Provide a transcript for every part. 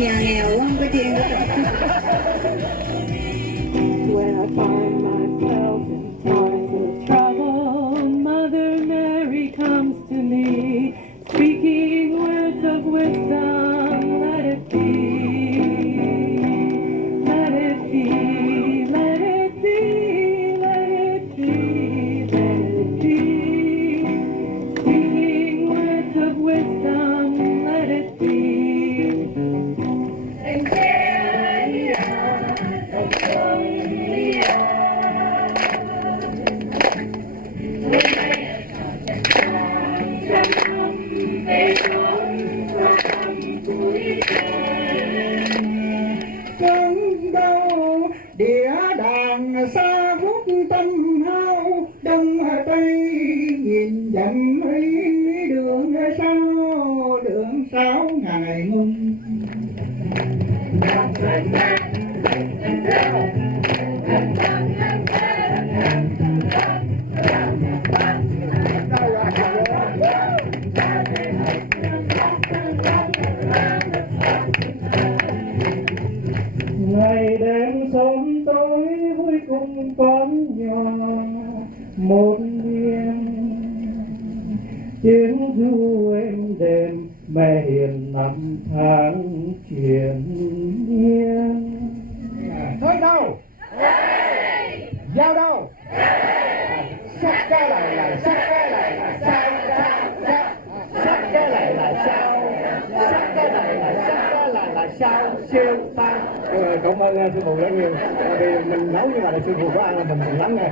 Nhà nghèo quá không có chuyện đó. When I find myself in times of trouble, Mother Mary comes to me, speaking words of wisdom. Let it be, let it be, let it be, let it be, let it be. Speaking words of wisdom, let it be. And cơn đau địa đàng xa vút tâm hao đông tây nhìn dặm ấy đường sao ngày mừng ngày đêm sớm tối vui cùng con nhỏ một niềm tiếng ru êm đềm mẹ hiền năm tháng truyền miên. Tới đâu? Giao đâu? Sắc cái này là sắc cái này là sao? Sắc cái này là sao? Sắc cái này là sắc cái này là sao? Siêu ta. Cảm ơn sư phụ rất nhiều. Vì mình nấu nhưng mà sư phụ có ăn là mình lắng nghe.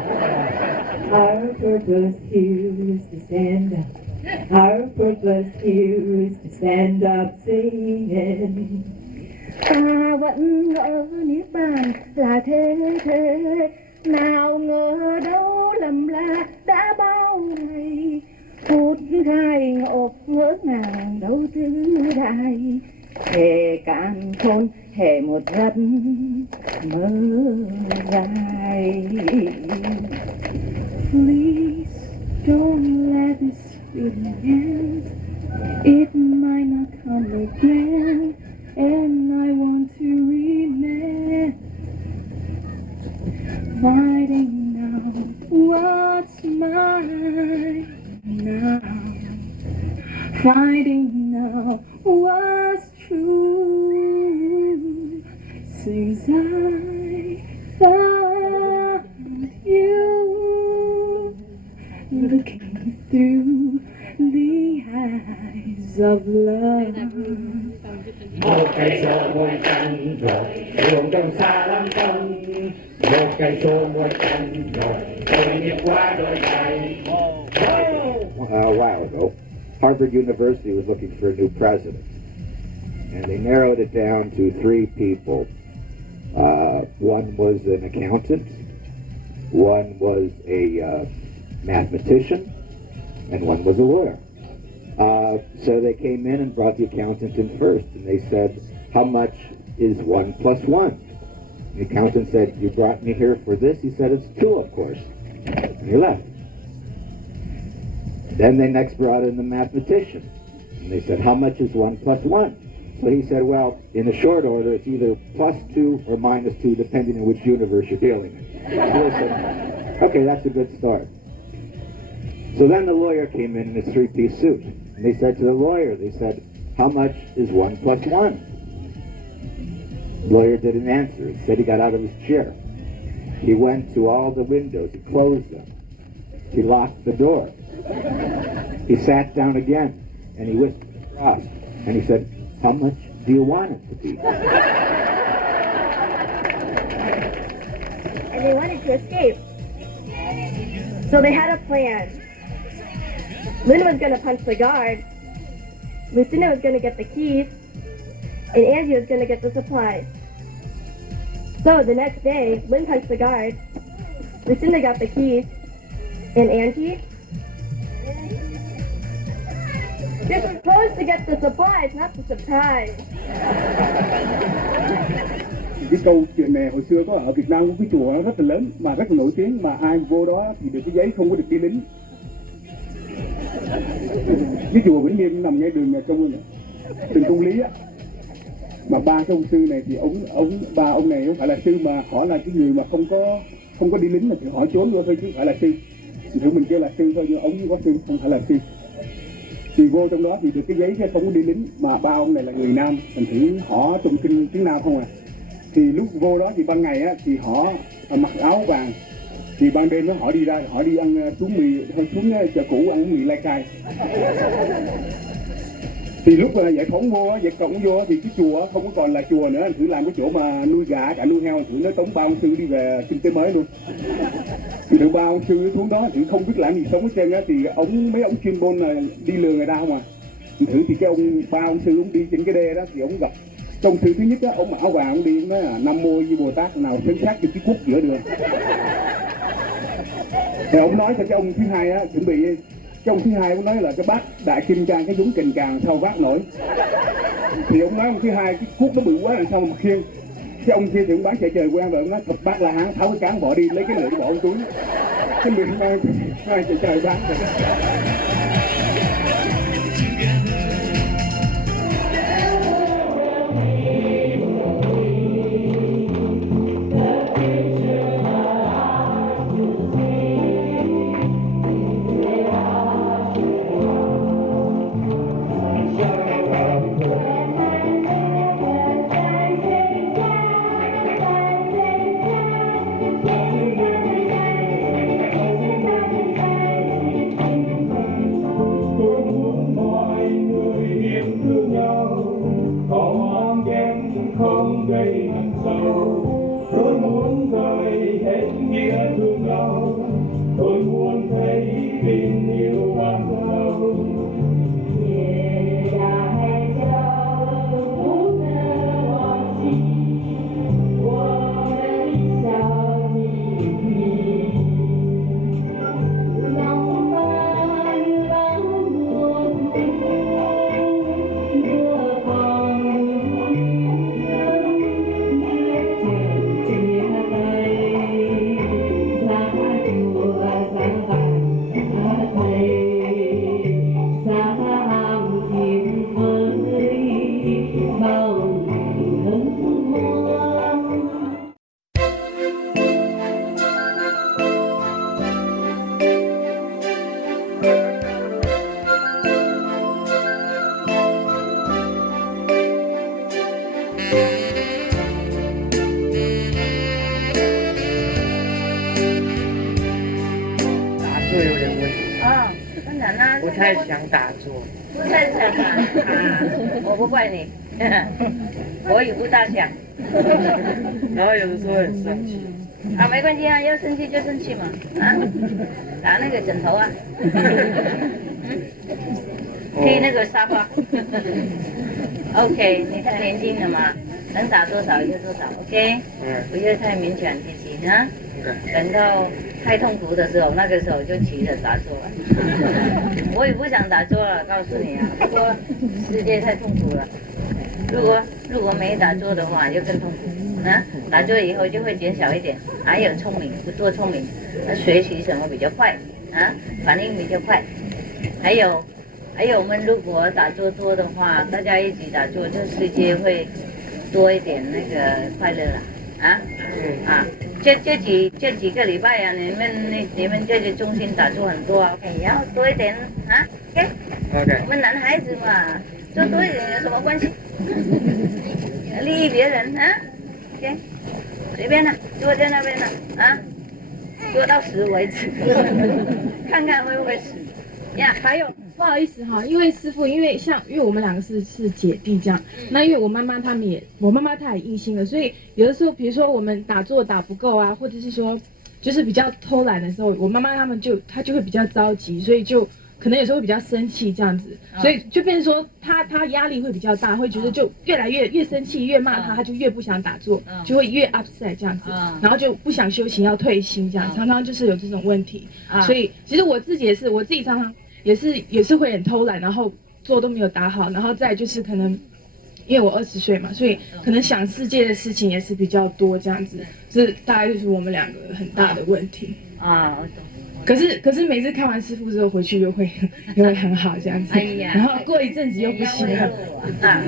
Our purpose here is to stand up. Our purpose here is to stand up singing. Ta vẫn ngỡ niết bàn là thế thế, nào ngờ đâu lầm là đã bao ngày. Phút gai ngộp ngỡ ngàng đâu tư đại, hề cạn khôn hề một giấc mơ dài. Please don't let this feeling end. It might not come again, and I want to remain fighting now what's mine now, fighting now what's true since I found you, looking through the eyes of love. Một cây số muôn cánh rồi đường trong xa lắm tâm, một cây số muôn cánh rồi tôi đi qua đôi tay. A while ago, Harvard University was looking for a new president, and they narrowed it down to three people. One was an accountant, one was a mathematician, and one was a lawyer. So they came in and brought the accountant in first, and they said, how much is 1 plus 1? The accountant said, you brought me here for this? He said, it's 2, of course. And he left. Then they next brought in the mathematician, and they said, how much is 1 plus 1? So he said, well, in a short order, it's either plus 2 or minus 2, depending on which universe you're dealing in. So they said, okay, that's a good start. So then the lawyer came in his three-piece suit. And they said to the lawyer, they said, how much is 1 plus 1? The lawyer didn't answer. Instead, he got out of his chair. He went to all the windows. He closed them. He locked the door. He sat down again, and he whispered across. And he said, how much do you want it to be? And they wanted to escape. So they had a plan. Lynn was going to punch the guard, Lucinda was going to get the keys, and Angie was going to get the supplies. So the next day, Lynn punched the guard, Lucinda got the keys, and Angie? You're supposed to get the supplies, not the surprise. Cái câu chuyện này hồi xưa có ở Việt Nam có cái chùa nó rất là lớn mà rất là nổi tiếng, mà ai vô đó thì được cái giấy không có được đi lính. Cái chùa Vĩnh Nghiêm nằm ngay đường Công Lý á. Mà ba cái ông sư này thì ba ông này không phải là sư, mà họ là cái người mà không có đi lính, là thì họ trốn vô thôi chứ không phải là sư. Thử mình kêu là sư thôi nhưng ông không có sư, không phải là sư. Thì vô trong đó thì được cái giấy không có đi lính, mà ba ông này là người Nam, thành thử họ tụng kinh tiếng Nam không à. Thì lúc vô đó thì ban ngày á thì họ mặc áo vàng, thì ban đêm đó họ đi ra, họ đi ăn xuống chợ cũ ăn mì lai cai. Thì lúc giải phóng vô, giải cộng vô thì cái chùa không có còn là chùa nữa, thử làm cái chỗ mà nuôi gà cả nuôi heo, thử nó tống ba ông sư đi về kinh tế mới luôn. Thì thử ba ông sư xuống đó thì không biết làm gì sống ở trên á, thì mấy ông chuyên môn là đi lừa người ta không à. Thử thì cái ba ông sư ông đi trên cái đê đó thì ông gặp trong sư thứ nhất á, ông áo vàng ông đi nói là Nam Mô Di Bồ Tát nào sớm sát trên cái cuốc giữa đường. Thì ông nói cho cái ông thứ hai á chuẩn bị, cái ông thứ hai ông nói là cái bát đại kim cang cái dũng kình càng sao vác nổi. Thì ông nói ông thứ hai cái cuốc nó bự quá làm sao mà khiêng. Cái ông kia thì ông bán chạy trời quen rồi, ông nói thập bát La Hán tháo cái cán bỏ đi, lấy cái lưỡi bỏ ông túi. Cái người mang chạy trời bán rồi.不太想打坐，不太想啊，我不怪你，我也不大想，然后有的时候很生气，啊，没关系啊，要生气就生气嘛，啊，打那个枕头啊，踢那个沙发，OK， 你太年轻了嘛，能打多少就多少 ，OK， 不要太勉强自己啊，等到太痛苦的时候，那个时候就急着打坐了。我也不想打坐了，告诉你啊，不过世界太痛苦了。如果没打坐的话，就更痛苦。啊，打坐以后就会减少一点，还有聪明，不多聪明，学习什么比较快啊，反应比较快。还有我们如果打坐多的话，大家一起打坐，这世界会多一点那个快乐了啊。这几个礼拜啊，你们这些中心打坐很多啊 ，OK， 要多一点啊 ，OK， 我们男孩子嘛，做多一点有什么关系？利益别人啊 ，OK， 随便了，坐在那边了啊，做到死为止，看看会不会死呀？还有不好意思哈，因为师父，因为我们两个是姐弟这样，那因为我妈妈她也硬心了，所以有的时候，比如说我们打坐打不够啊，或者是说就是比较偷懒的时候，我妈妈她就会比较着急，所以就可能有时候会比较生气这样子，所以就变成说她压力会比较大，会觉得就越来越生气，越骂她就越不想打坐，就会越 upset 这样子，然后就不想修行要退心这样，常常就是有这种问题，所以其实我自己常常也是会很偷懒，然后坐都没有打好，然后再就是可能因为我20岁嘛，所以可能想世界的事情也是比较多这样子，这大概就是我们两个很大的问题啊。我懂。可是每次看完师傅之后回去又会很好这样子，哎呀，然后过一阵子又不行了。啊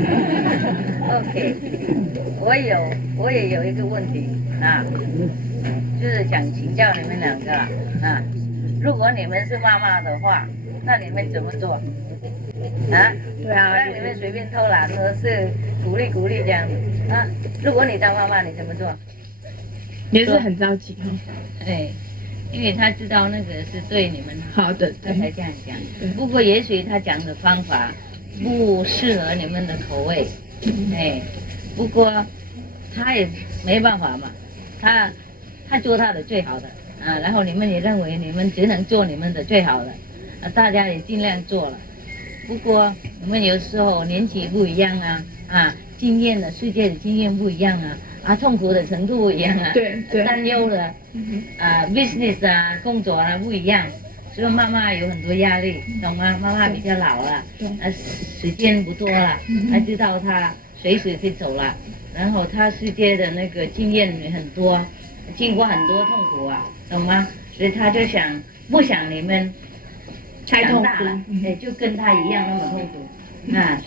，OK，我也有一个问题啊，就是想请教你们两个啊，如果你们是妈妈的话，那你们怎么做？啊，对啊，让你们随便偷懒，或是鼓励鼓励这样子啊？如果你当妈妈，你怎么做？也是很着急哈。哎，因为他知道那个是对你们好的，他才这样讲。不过也许他讲的方法不适合你们的口味，哎，不过他也没办法嘛，他做他的最好的啊，然后你们也认为你们只能做你们的最好的，啊，大家也尽量做了。不过你们有时候年纪不一样啊，经验的世界的经验不一样啊，痛苦的程度不一样对，担忧的business 工作不一样，所以妈妈有很多压力，懂吗？妈妈比较老了，时间不多了，她知道她随时可以走了，然后她世界的那个经验也很多，经过很多痛苦懂吗？所以她就不想你们长大了，就跟她一样那么痛苦。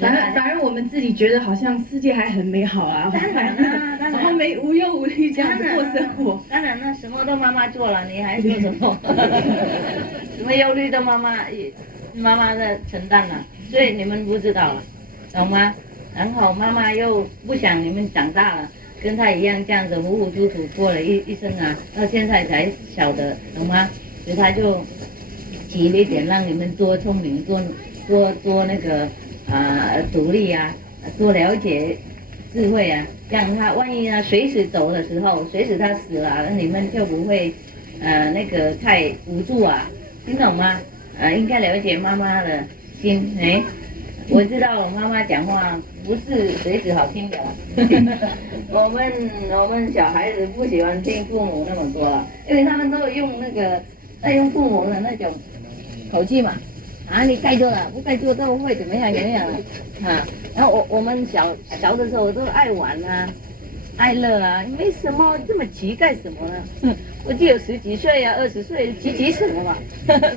反而我们自己觉得好像世界还很美好啊，然后无忧无虑这样子过生活。当然了，什么都妈妈做了，你还做什么？什么忧虑都妈妈的承担了，所以你们不知道了，懂吗？然后妈妈又不想你们长大了，跟她一样这样子糊糊涂涂过了一生到现在才晓得，懂吗？所以她就急了一点，让你们多聪明，多那个。独立多了解智慧这样他万一随时走的时候，随时他死了，你们就不会那个太无助听懂吗？应该了解妈妈的心。我知道我妈妈讲话不是随时好听的我们小孩子不喜欢听父母那么多了，因为他们都用用父母的那种口气嘛。你该做了，不该做都会怎么样然后我们小的时候都爱玩爱乐没什么这么急干什么呢？我就有10几岁20岁，急什么嘛，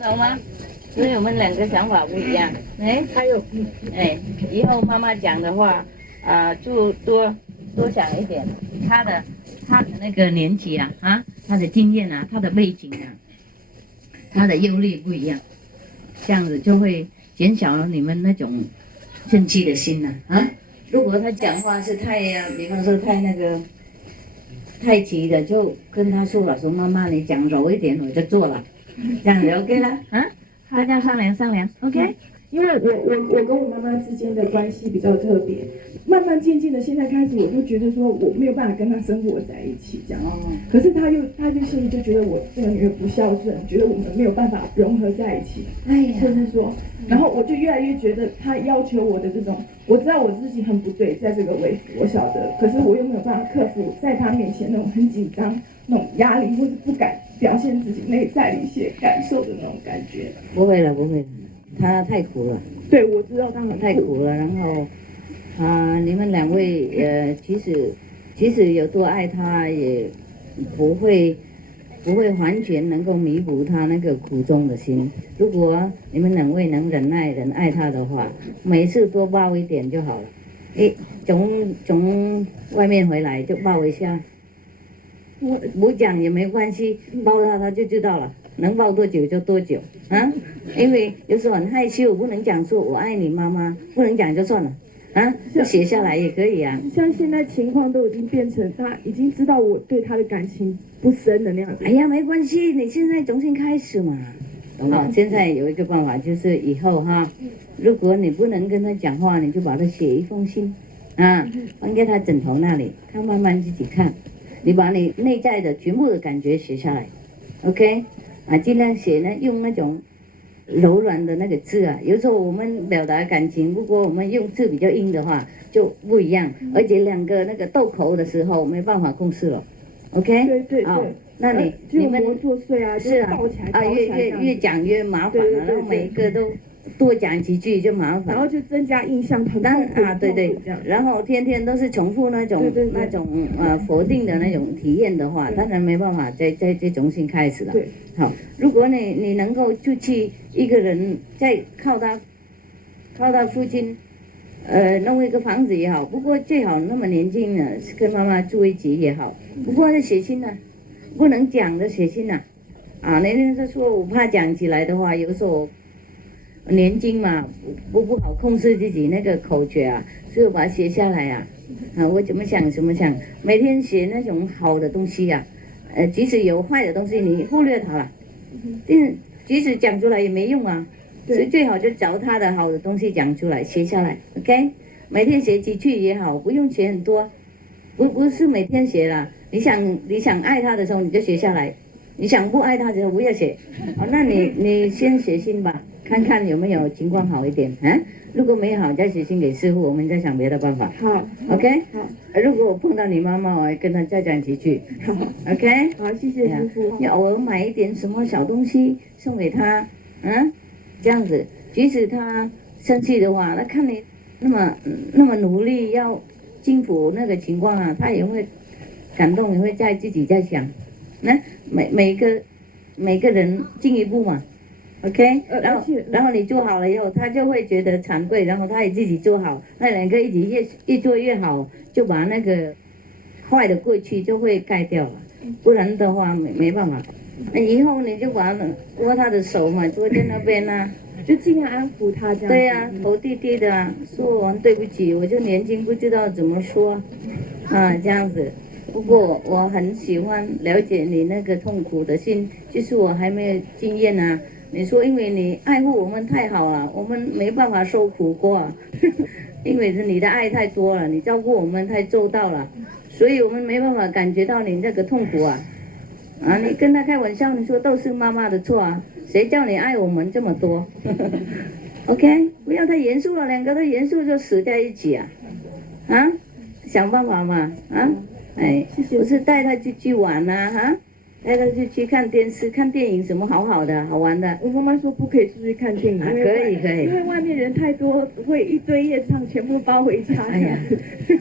懂吗？所以我们两个想法不一样。还有以后妈妈讲的话就多想一点，他的那个年纪他的经验他的背景他的忧虑不一样。这样子就会减少了你们那种生气的心如果他讲话是比方说太急的，就跟他说了，说妈妈你讲柔一点，我就做了，这样子 OK 了大家商量 OK。因为我跟我妈妈之间的关系比较特别，慢慢渐渐的，现在开始我就觉得说我没有办法跟她生活在一起这样。可是她就心里就觉得我这个女儿不孝顺，觉得我们没有办法融合在一起。就是说，然后我就越来越觉得她要求我的这种，我知道我自己很不对，在这个位置我晓得，可是我又没有办法克服在她面前那种很紧张、那种压力，或是不敢表现自己内在的一些感受的那种感觉。不会了。他太苦了，对，我知道，当然太苦了。然后，你们两位即使有多爱他，也不会完全能够弥补他那个苦衷的心。如果你们两位能忍爱他的话，每次多抱一点就好了。从外面回来就抱一下，我不讲也没关系，抱他就知道了。能抱多久就多久因为有时候很害羞，不能讲说我爱你妈妈，不能讲就算了就写下来也可以像现在情况都已经变成他已经知道我对他的感情不深的那样子。哎呀，没关系，你现在重新开始嘛，懂吗？现在有一个办法，就是以后如果你不能跟他讲话，你就把他写一封信放在他枕头那里，他慢慢自己看。你把你内在的全部的感觉写下来 ，OK。尽量写呢，用那种柔软的那个字有时候我们表达感情，如果我们用字比较硬的话就不一样，而且两个那个斗口的时候没办法共事了 ，OK？ 对。那你们作祟是越讲越麻烦了，然后每一个都多讲几句就麻烦，然后就增加印象，很痛苦对对这样，然后天天都是重复那种那种否定的那种体验的话，当然没办法再重新开始了。对，好，如果你能够就去一个人再靠他附近，弄一个房子也好，不过最好那么年轻呢，跟妈妈住一起也好，不过要写信呢，不能讲的写信呢。那天他说我怕讲起来的话，有时候年轻嘛，不好控制自己那个口诀啊，所以我把它写下来啊。我怎么想，每天写那种好的东西啊，即使有坏的东西，你忽略它了，即使讲出来也没用啊。所以最好就找他的好的东西讲出来，写下来 ，OK？ 每天写几句也好，不用写很多，不是每天写了。你想爱他的时候你就写下来，你想不爱他的时候不要写。那你先写信吧，看看有没有情况好一点啊。如果没好，再写信给师傅，我们再想别的办法。好 ，OK？ 好。如果我碰到你妈妈，我跟她再讲几句。好 ，OK？ 好，谢谢师傅。你偶尔买一点什么小东西送给她，这样子，即使他生气的话，他看你那么努力要征服那个情况啊，他也会感动，也会自己在想，那每个人进一步嘛 ，OK， 然后你做好了以后，他就会觉得惭愧，然后他也自己做好，那两个一起越做越好，就把那个坏的过去就会盖掉了，不然的话没办法。以后你就把握他的手嘛，坐在那边啊，就尽量安抚他这样。对呀，头低低的啊，说完对不起，我就年轻不知道怎么说，这样子。不过我很喜欢了解你那个痛苦的心，就是我还没有经验啊。你说因为你爱护我们太好了，我们没办法受苦过，因为是你的爱太多了，你照顾我们太周到了，所以我们没办法感觉到你那个痛苦啊。你跟他开玩笑，你说都是妈妈的错啊，谁叫你爱我们这么多？OK， 不要太严肃了，两个都严肃就死在一起啊！想办法嘛，不是带他去玩呐，带他去看电视、看电影，什么好的、好玩的。我妈妈说不可以出去看电影，可以，因为外面人太多，会一堆夜唱全部包回家。哎呀，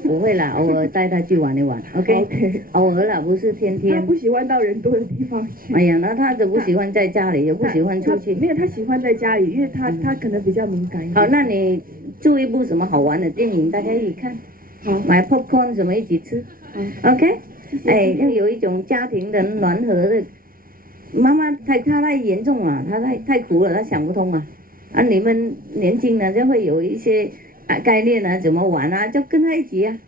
不会啦，偶尔带他去玩一玩 ，OK？ 偶尔啦，不是天天。他不喜欢到人多的地方去。哎呀，那他都不喜欢在家里，也不喜欢出去。没有，他喜欢在家里，因为他可能比较敏感一点。好，那你注一部什么好玩的电影，大家一起看。好，买 popcorn 什么一起吃。OK？ 要有一种家庭的暖和的。妈妈他太严重了，他太苦了，他想不通啊。你们年轻人就会有一些概念啊，怎么玩啊，就跟他一起啊，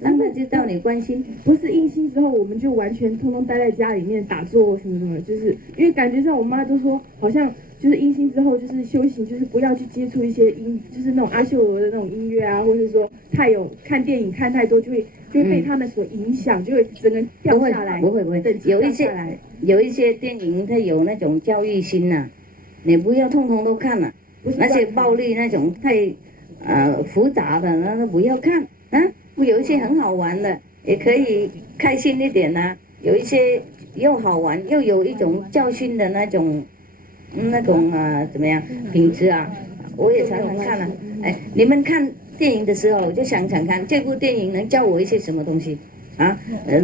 让他知道你关心。不是印心之后，我们就完全通通待在家里面打坐什么什么，就是因为感觉上我妈都说，好像就是印心之后就是修行，就是不要去接触一些就是那种阿修罗的那种音乐啊，或者是说看电影看太多就会被他们所影响，就会整个掉下来。不会，有一些电影它有那种教育心呐，你不要通通都看了，那些暴力那种太复杂的那都不要看有一些很好玩的，也可以开心一点呐。有一些又好玩又有一种教训的那种怎么样品质啊？我也常常看了。你们看电影的时候就想想看，这部电影能教我一些什么东西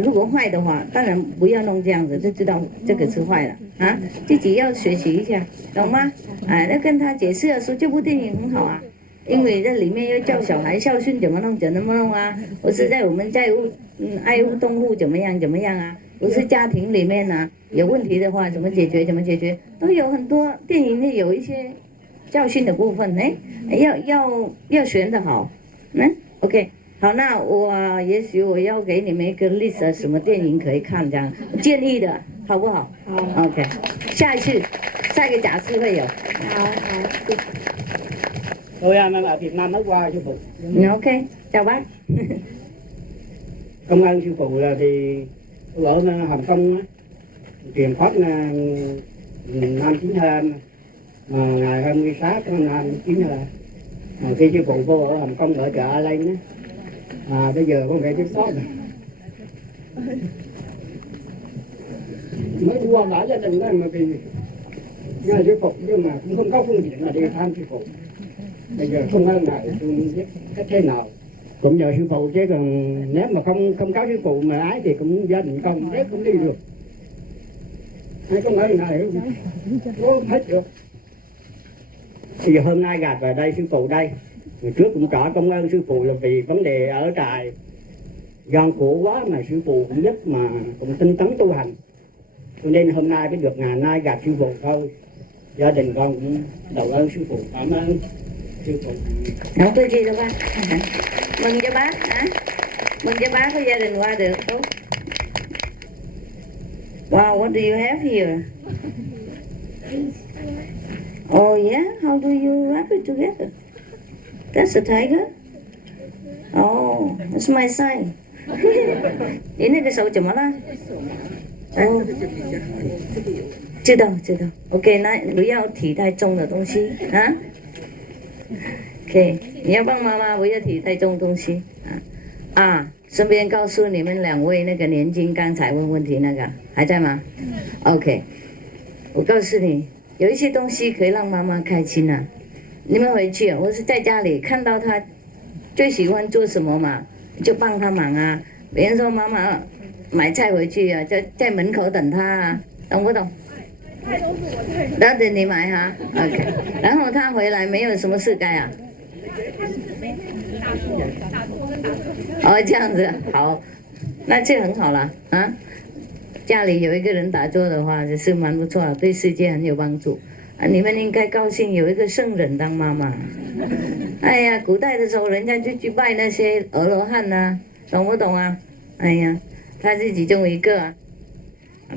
如果坏的话，当然不要弄这样子，就知道这个是坏了自己要学习一下，懂吗？那跟他解释说这部电影很好啊。因为这里面要教小孩孝顺怎么弄啊，或是在我们爱护动物怎么样啊，不是家庭里面有问题的话怎么解决，都有很多电影里有一些教训的部分要选得好，OK。好，那也许我要给你们一个 list 什么電影可以看，這樣建議的，好不好？好。OK， 下一個假釋會有。好。Tôi ở Việt Nam mới qua sư phụ. OK， chào bác. Công ơn sư phụ là thì tôi ở Hồng Kông á, truyền pháp là năm 92 mà ngày 26 năm 92 khi sư phụ vô ở Hồng Kông ở chợ lên á, bây giờ con phải tiếp xúc rồi. Mới qua bả gia đình đó mà thì Nhờ sư phụ nhưng mà cũng không có phương tiện là đi thăm sư phụ. Bây giờ không ơn ngài tôi biết cách thế nào. Cũng nhờ sư phụ chứ còn nếu mà không có sư phụ mà ái thì cũng gia đình không biết cũng đi được. Hay không ơn ngài không hết được. Thì hôm nay gặp ở đây sư phụ đây. Người trước cũng tỏ công ơn sư phụ là vì vấn đề ở trại gian khổ quá mà sư phụ cũng giúp mà cũng tinh tấn tu hành. Cho nên hôm nay mới được ngày nay gặp sư phụ thôi. Gia đình con cũng đầu ơn sư phụ, cảm ơn sư phụ. Không có gì đâu bác. Mừng cho bác hả? Mừng cho bác có gia đình qua được tốt. Wow, what do you have here? Oh yeah, how do you wrap it together? That's a tiger. Oh, that's my sign. Ini cái手怎么了？哦，知道。OK， 那不要提太重的东西啊。OK， 你要帮妈妈不要提太重的东西啊。顺便告诉你们两位，那个年金刚才问题那个还在吗 ？OK， 我告诉你，有一些东西可以让妈妈开心啊。你们回去，或是在家里看到他最喜欢做什么嘛，就帮他忙啊。比如说妈妈买菜回去啊，在门口等他啊，懂不懂？菜都是我菜。然后你买哈 ，OK。然后他回来没有什么事干啊？哦，这样子好，那这很好了啊。家里有一个人打坐的话，也是蛮不错的，对世界很有帮助。啊，你们应该高兴有一个圣人当妈妈。哎呀，古代的时候人家就去拜那些俄罗汉呐，懂不懂啊？哎呀，他是其中一个啊，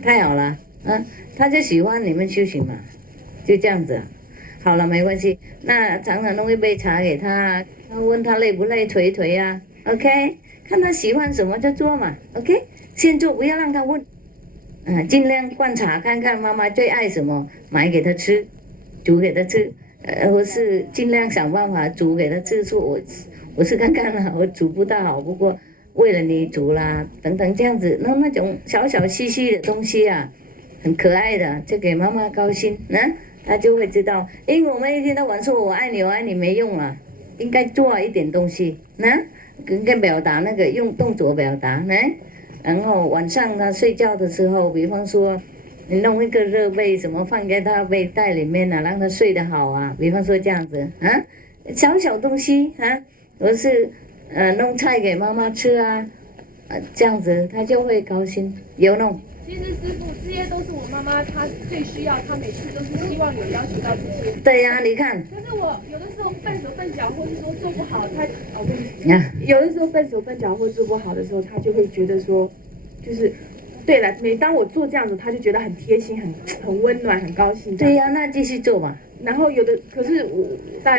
太好了啊！他就喜欢你们修行嘛，就这样子。好了，没关系。那常常弄一杯茶给他，他问他累不累，捶捶啊 ，OK？ 看他喜欢什么就做嘛 ，OK？ 先做，不要让他问。尽量观察看看妈妈最爱什么，买给他吃，煮给他吃，或是尽量想办法煮给他吃。说我是看看了，我煮不大好，不过为了你煮啦，等等这样子，那种小小细细的东西啊，很可爱的，就给妈妈高兴，她就会知道，因为我们一天到晚说我爱你没用啊，应该做一点东西，应该表达那个用动作表达，然后晚上他睡觉的时候，比方说你弄一个热被什么放在他被袋里面啊，让他睡得好啊，比方说这样子啊，小小东西啊，或是弄菜给妈妈吃啊，这样子他就会高兴，有弄。其实师傅，这些都是我妈妈她最需要，她每次都是希望有要求到这些。对呀、你看。可是我有的时候笨手笨脚，或是说做不好，我跟你讲，有的时候笨手笨脚或做不好的时候，她就会觉得说，就是对了，每当我做这样子，她就觉得很贴心、很温暖、很高兴。对呀、那继续做吧。然后有的，可是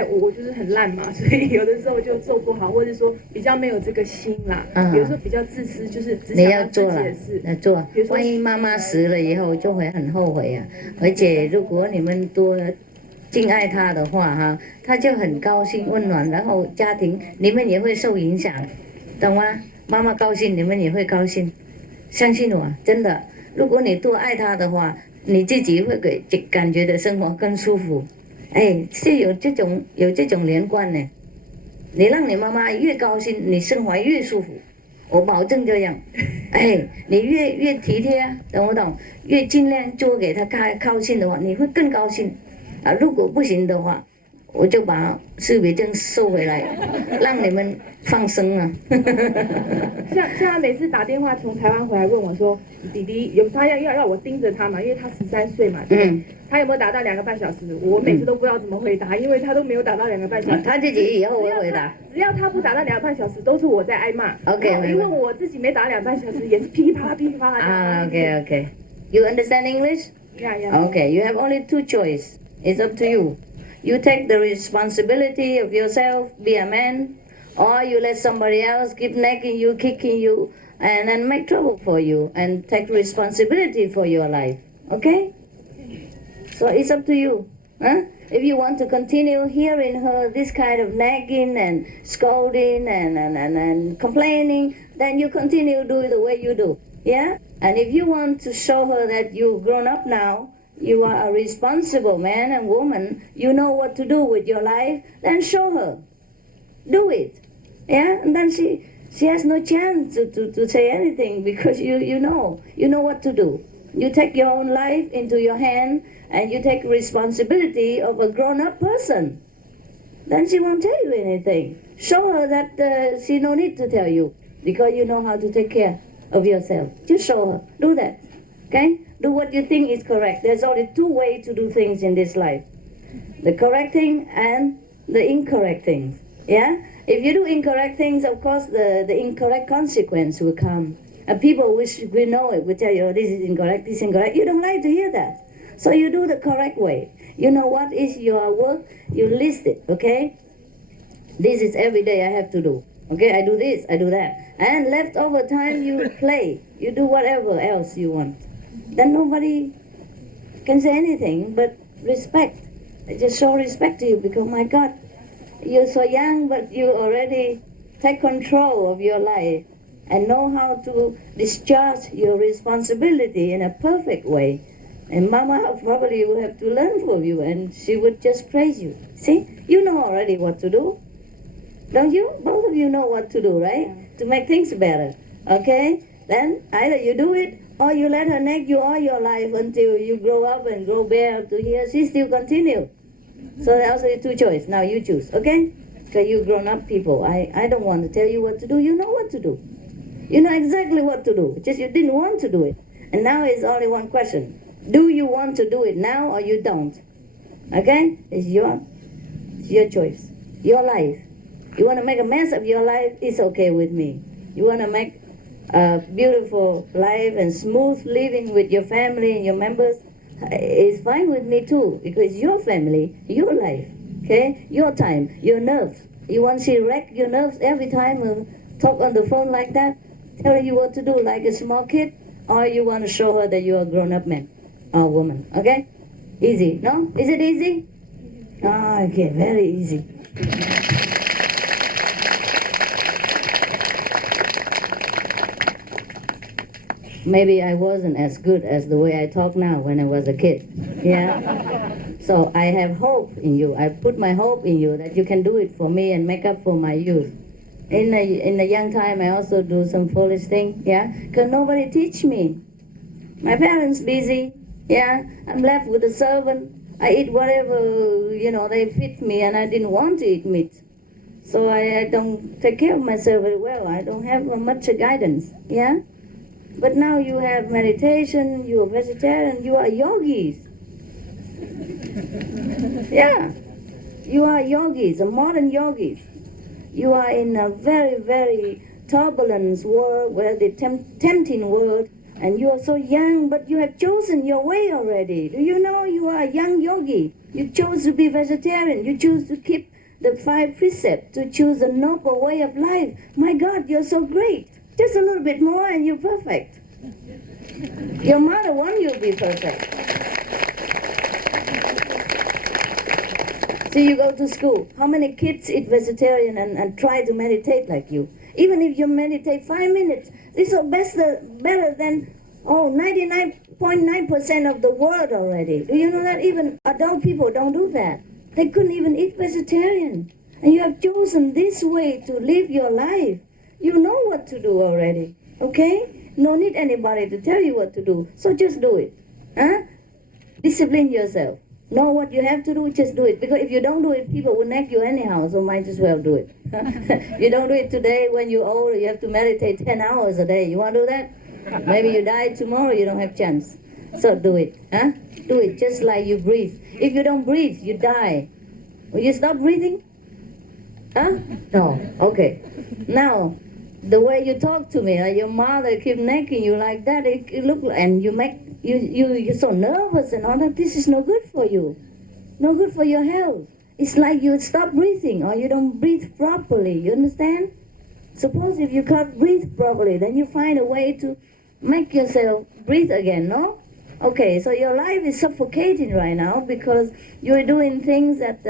我就是很烂嘛，所以有的时候就做不好，或者说比较没有这个心啦。有时候比较自私，就是只想到自己的事。要做，万一妈妈死了以后就会很后悔啊。而且如果你们多敬爱她的话哈，她就很高兴温暖，然后家庭你们也会受影响，懂吗？妈妈高兴，你们也会高兴，相信我，真的。如果你多爱她的话，你自己会感觉的生活更舒服。是有这种连贯呢。你让你妈妈越高兴，你生活越舒服，我保证这样。你越体贴啊，懂不懂？越尽量做给她高兴的话，你会更高兴啊。如果不行的话，我就把识别证收回来，让你们放生啊。像他每次打电话从台湾回来问我说，弟弟他要我盯着他嘛，因为他13岁嘛，他有没有打到2个半小时？我每次都不知道怎么回答，因为他都没有打到2个半小时。他自己以后会回答。只要他不打到2个半小时，都是我在挨骂。OK， 因为我自己没打2个半小时，也是噼里啪啦噼里啪啦。OK。You understand English? Yeah. Okay, you have only two choices. It's up to you. You take the responsibility of yourself, be a man, or you let somebody else keep nagging you, kicking you, and then make trouble for you, and take responsibility for your life. Okay? So it's up to you. If you want to continue hearing her this kind of nagging and scolding and complaining, then you continue do it the way you do. Yeah? And if you want to show her that you've grown up now, you are a responsible man and woman, you know what to do with your life, then show her. Do it. Yeah? And then she has no chance to say anything because you know what to do. You take your own life into your hand and you take responsibility of a grown-up person. Then she won't tell you anything. Show her that she no need to tell you because you know how to take care of yourself. Just show her. Do that. Okay? Do what you think is correct. There's only two ways to do things in this life. The correct thing and the incorrect things. Yeah? If you do incorrect things, of course, the incorrect consequence will come. And people which we know it will tell you, oh, this is incorrect, this is incorrect. You don't like to hear that. So you do the correct way. You know what is your work? You list it, okay? This is every day I have to do. Okay, I do this, I do that. And leftover time you play. You do whatever else you want. Then nobody can say anything but respect. I just show respect to you because, my God, you're so young, but you already take control of your life and know how to discharge your responsibility in a perfect way. And Mama probably will have to learn from you, and she would just praise you. See, you know already what to do. Don't you? Both of you know what to do, right? Yeah. To make things better. Okay? Then either you do it or you let her nag you all your life until you grow up and grow bare up to here. She still continue. So there are also two choices. Now you choose, okay? Because you grown up people. I don't want to tell you what to do. You know what to do. You know exactly what to do. Just you didn't want to do it. And now it's only one question. Do you want to do it now or you don't? Okay? It's your choice. Your life. You want to make a mess of your life, it's okay with me. You want to make a beautiful life and smooth living with your family and your members, it's fine with me too, because your family, your life, okay? Your time, your nerves. You want she wreck your nerves every time and talk on the phone like that, telling you what to do like a small kid, or you want to show her that you're a grown-up man or woman, okay? Easy, no? Is it easy? Ah, okay, very easy. Maybe I wasn't as good as the way I talk now when I was a kid. Yeah? So I have hope in you. I put my hope in you that you can do it for me and make up for my youth. In the young time, I also do some foolish thing, yeah? Because nobody teach me. My parents busy, yeah? I'm left with a servant. I eat whatever, they feed me, and I didn't want to eat meat. So I don't take care of myself very well. I don't have much guidance, yeah? But now you have meditation, you are vegetarian, you are yogis. Yeah, you are yogis, a modern yogis. You are in a very, very turbulent world, where the tempting world, and you are so young, but you have chosen your way already. Do you know you are a young yogi? You chose to be vegetarian, you choose to keep the 5 precepts, to choose a noble way of life. My God, you're so great. Just a little bit more and you're perfect. Your mother wants you to be perfect. So you go to school. How many kids eat vegetarian and try to meditate like you? Even if you meditate 5 minutes, this is better than 99.9% of the world already. Do you know that even adult people don't do that? They couldn't even eat vegetarian. And you have chosen this way to live your life. You know what to do already, okay? No need anybody to tell you what to do, so just do it. Huh? Discipline yourself. Know what you have to do, just do it. Because if you don't do it, people will nag you anyhow, so might as well do it. You don't do it today, when you're older, you have to meditate 10 hours a day. You want to do that? Maybe you die tomorrow, you don't have chance. So do it. Huh? Do it just like you breathe. If you don't breathe, you die. Will you stop breathing? Huh? No. Okay. Now, the way you talk to me, your mother keep nagging you like that, it look, and you're so nervous and all that. This is no good for you. No good for your health. It's like you stop breathing or you don't breathe properly. You understand? Suppose if you can't breathe properly, then you find a way to make yourself breathe again, no? Okay, so your life is suffocating right now because you're doing things that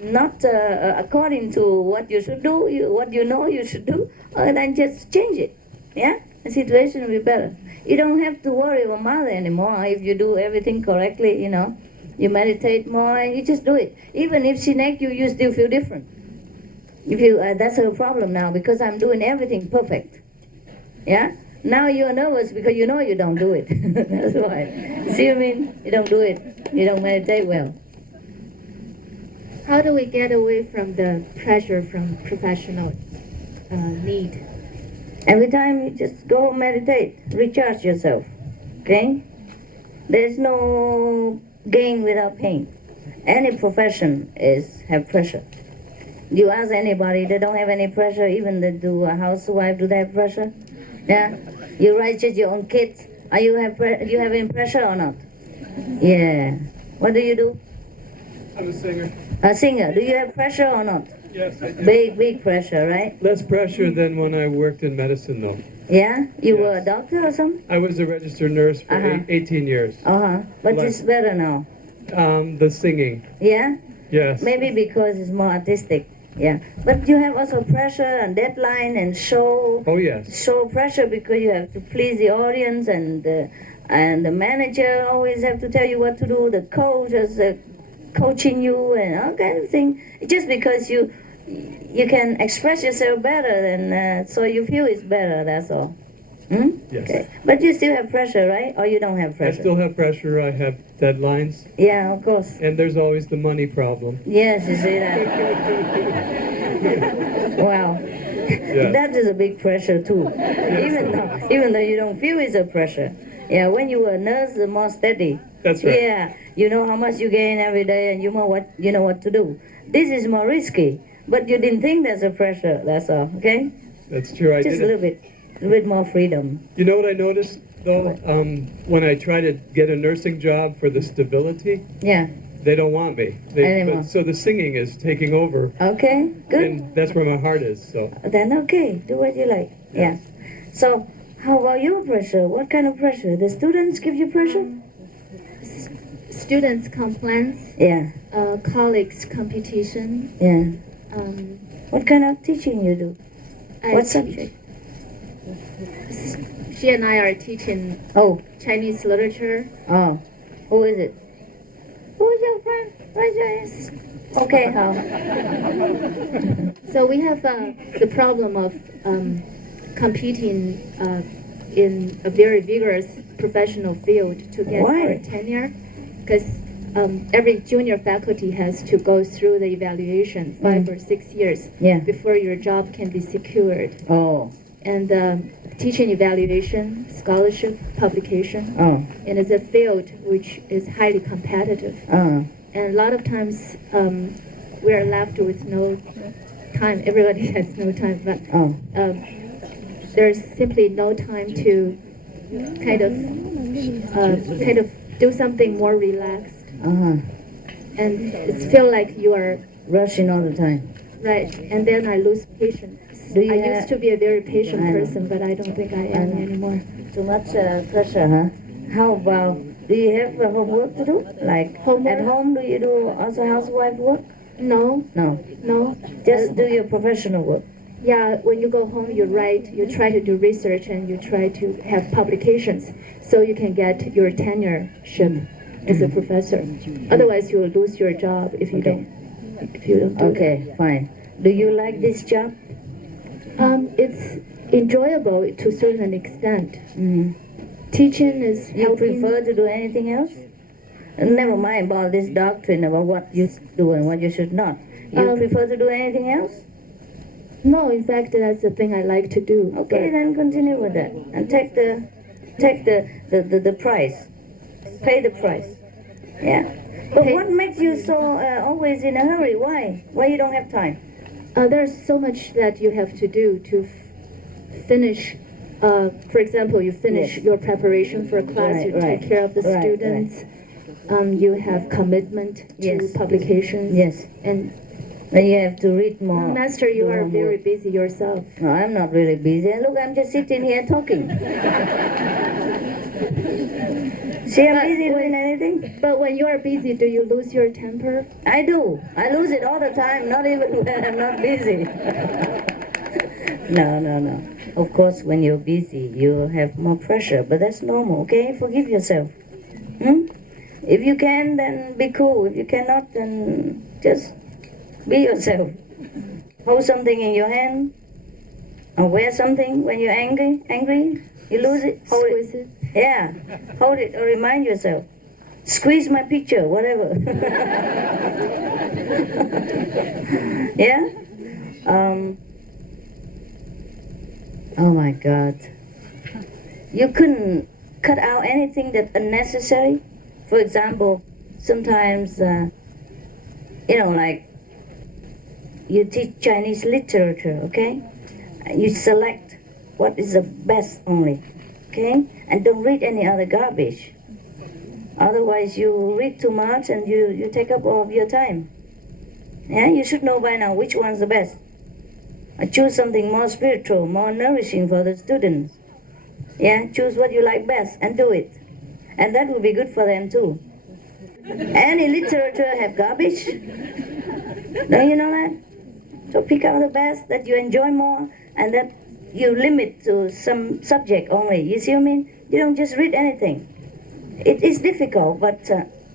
not according to what you should do, what you know you should do, and then just change it, yeah? the situation will be better. You don't have to worry about mother anymore if you do everything correctly, you know. You meditate more, you just do it. Even if she nag you, you still feel different. If you, that's her problem now, because I'm doing everything perfect. Yeah? Now you're nervous because you know you don't do it. That's why. See what I mean? You don't do it. You don't meditate well. How do we get away from the pressure from professional need? Every time you just go meditate, recharge yourself. Okay? There's no gain without pain. Any profession have pressure. You ask anybody, they don't have any pressure. Even they do a housewife, do they have pressure? Yeah. You raise just your own kids. Are you you have any pressure or not? Yeah. What do you do? I'm a singer. A singer. Do you have pressure or not? Yes, I do. Big pressure, right? Less pressure than when I worked in medicine, though. Yeah? You Yes. were a doctor or something? I was a registered nurse for Uh-huh. 18 years. But Less. it's better now. The singing, Yeah? yes. Maybe because it's more artistic. Yeah. But you have also pressure and deadline and show Oh, yes. pressure because you have to please the audience and the manager always have to tell you what to do. The coach is coaching you and all kind of thing. Just because you can express yourself better and so you feel it's better. That's all. Hmm? Yes. Okay. But you still have pressure, right? Or you don't have I pressure? still have pressure. I have deadlines. Yeah, of course. And there's always the money problem. Yes, you see that. Wow. Yeah. That is a big pressure too. Even though you don't feel it's a pressure. Yeah, when you were a nurse, the more steady. That's right. Yeah, you know how much you gain every day, and you know what to do. This is more risky, but you didn't think there's a pressure. That's all. Okay. That's true. I Just did a it. little bit more freedom. You know what I noticed, though? When I try to get a nursing job for the stability, Yeah. they don't want me. Anymore. So the singing is taking over. Okay. Good. And that's where my heart is. So Then okay, do what you like. Yeah. So how about your pressure? What kind of pressure? The students give you pressure? Students' complaints, Yeah. colleagues' competition. Yeah. Um, What kind of teaching you do? I What teach- subject? She and I are teaching Oh. Chinese literature. Oh. Who is it? Who is your friend? Raise your hand. Okay, how? So we have the problem of competing in a very vigorous professional field to get Why? our tenure, because every junior faculty has to go through the evaluation 5 or 6 years Yeah. before your job can be secured. Oh. And teaching evaluation, scholarship, publication, Oh. and it's a field which is highly competitive. Oh. And a lot of times we are left with no time. Everybody has no time, but Oh. there's simply no time to kind of do something more relaxed. Uh-huh. And it's feel like you are Rushing all the time. right. And then I lose patience. Do you I have- used to be a very patient I know. person, but I don't think I am anymore. Too much pressure, huh? How about, do you have homework to do? Like Homework? at home, do you do also housewife work? No, No. no. Just do your professional work. Yeah, when you go home, you write, you try to do research, and you try to have publications so you can get your tenureship as a professor. Otherwise, you will lose your job if you Okay. don't do Okay, fine. Do you like this job? that. It's enjoyable to a certain extent. Mm-hmm. Teaching is You helping. prefer to do anything else? Never mind about this doctrine about what you do and what you should not. You prefer to do anything else? No, in fact, that's the thing I like to do. Okay, then continue with that and take the price. Pay the price. Yeah. But Okay. what makes you so always in a hurry? Why? Why you don't have time? There's so much that you have to do to finish. For example, you finish Yes. your preparation for a class, Right, you right. take care of the Right, students, you have commitment to Yes. publications. Yes. And Then you have to read more. Master, you do are homework. very busy yourself. No, I'm not really busy. Look, I'm just sitting here talking. See, I'm busy doing anything? But when you are busy, do you lose your temper? I do. I lose it all the time, not even when I'm not busy. No. Of course, when you're busy, you have more pressure, but that's normal, okay? Forgive yourself. If you can, then be cool. If you cannot, then just be yourself. Hold something in your hand, or wear something when you're angry, you lose it, hold Squeeze it. Yeah, hold it or remind yourself. Squeeze my picture, whatever. Yeah? Oh my God. You couldn't cut out anything that's unnecessary. For example, sometimes, like you teach Chinese literature, okay? You select what is the best only, okay? And don't read any other garbage. Otherwise, you read too much and you take up all of your time. Yeah, you should know by now which one's the best. Choose something more spiritual, more nourishing for the students. Yeah, choose what you like best and do it. And that will be good for them too. Any literature have garbage? Don't you know that? So pick out the best that you enjoy more and that you limit to some subject only. You see what I mean? You don't just read anything. It is difficult, but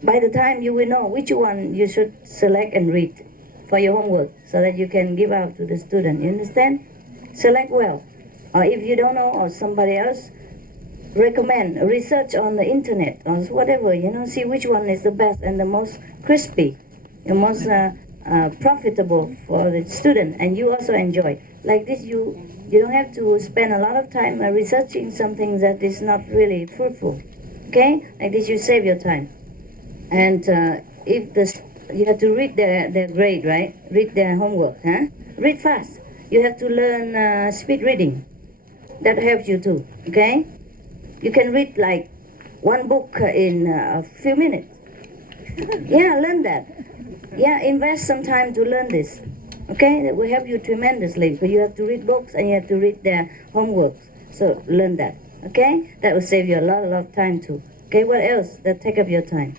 by the time you will know which one you should select and read for your homework so that you can give out to the student. You understand? Select well. Or if you don't know, or somebody else, recommend, research on the internet or whatever, see which one is the best and the most crispy, the most profitable for the student, and you also enjoy. Like this, you don't have to spend a lot of time researching something that is not really fruitful. Okay? Like this, you save your time. And you have to read their grade, right? Read their homework, huh? Read fast. You have to learn speed reading. That helps you too, okay? You can read like one book in a few minutes. Yeah, learn that. Yeah, invest some time to learn this. Okay, that will help you tremendously because you have to read books and you have to read their homework. So learn that. Okay, that will save you a lot of time too. Okay, what else that take up your time?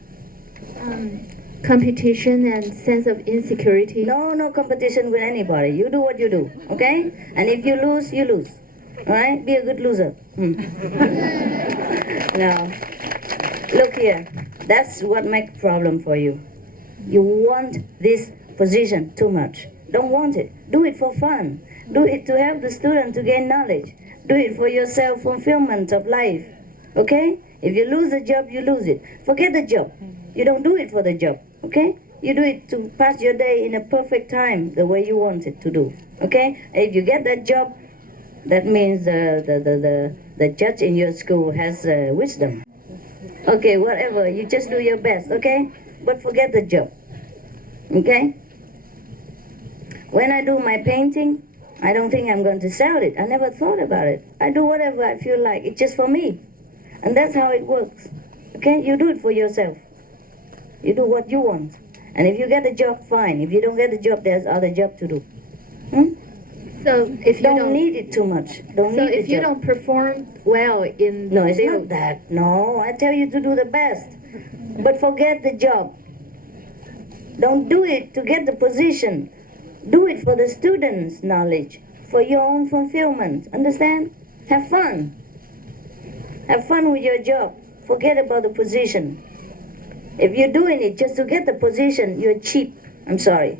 Competition and sense of insecurity. No competition with anybody. You do what you do. Okay, and if you lose, you lose. All right, be a good loser. Now, look here. That's what makes problem for you. You want this position too much. Don't want it. Do it for fun. Do it to help the student to gain knowledge. Do it for your self-fulfillment of life. Okay? If you lose the job, you lose it. Forget the job. You don't do it for the job. Okay? You do it to pass your day in a perfect time, the way you want it to do. Okay? If you get that job, that means the judge in your school has wisdom. Okay, whatever. You just do your best, okay? But forget the job. Okay? When I do my painting, I don't think I'm going to sell it. I never thought about it. I do whatever I feel like. It's just for me. And that's how it works. Okay? You do it for yourself. You do what you want. And if you get the job, fine. If you don't get the job, there's other job to do. So if you don't need it too much. Don't so need if the you job. don't perform well in No, it's field, not that. No, I tell you to do the best. But forget the job. Don't do it to get the position. Do it for the students' knowledge, for your own fulfillment. Understand? Have fun. Have fun with your job. Forget about the position. If you're doing it just to get the position, you're cheap. I'm sorry.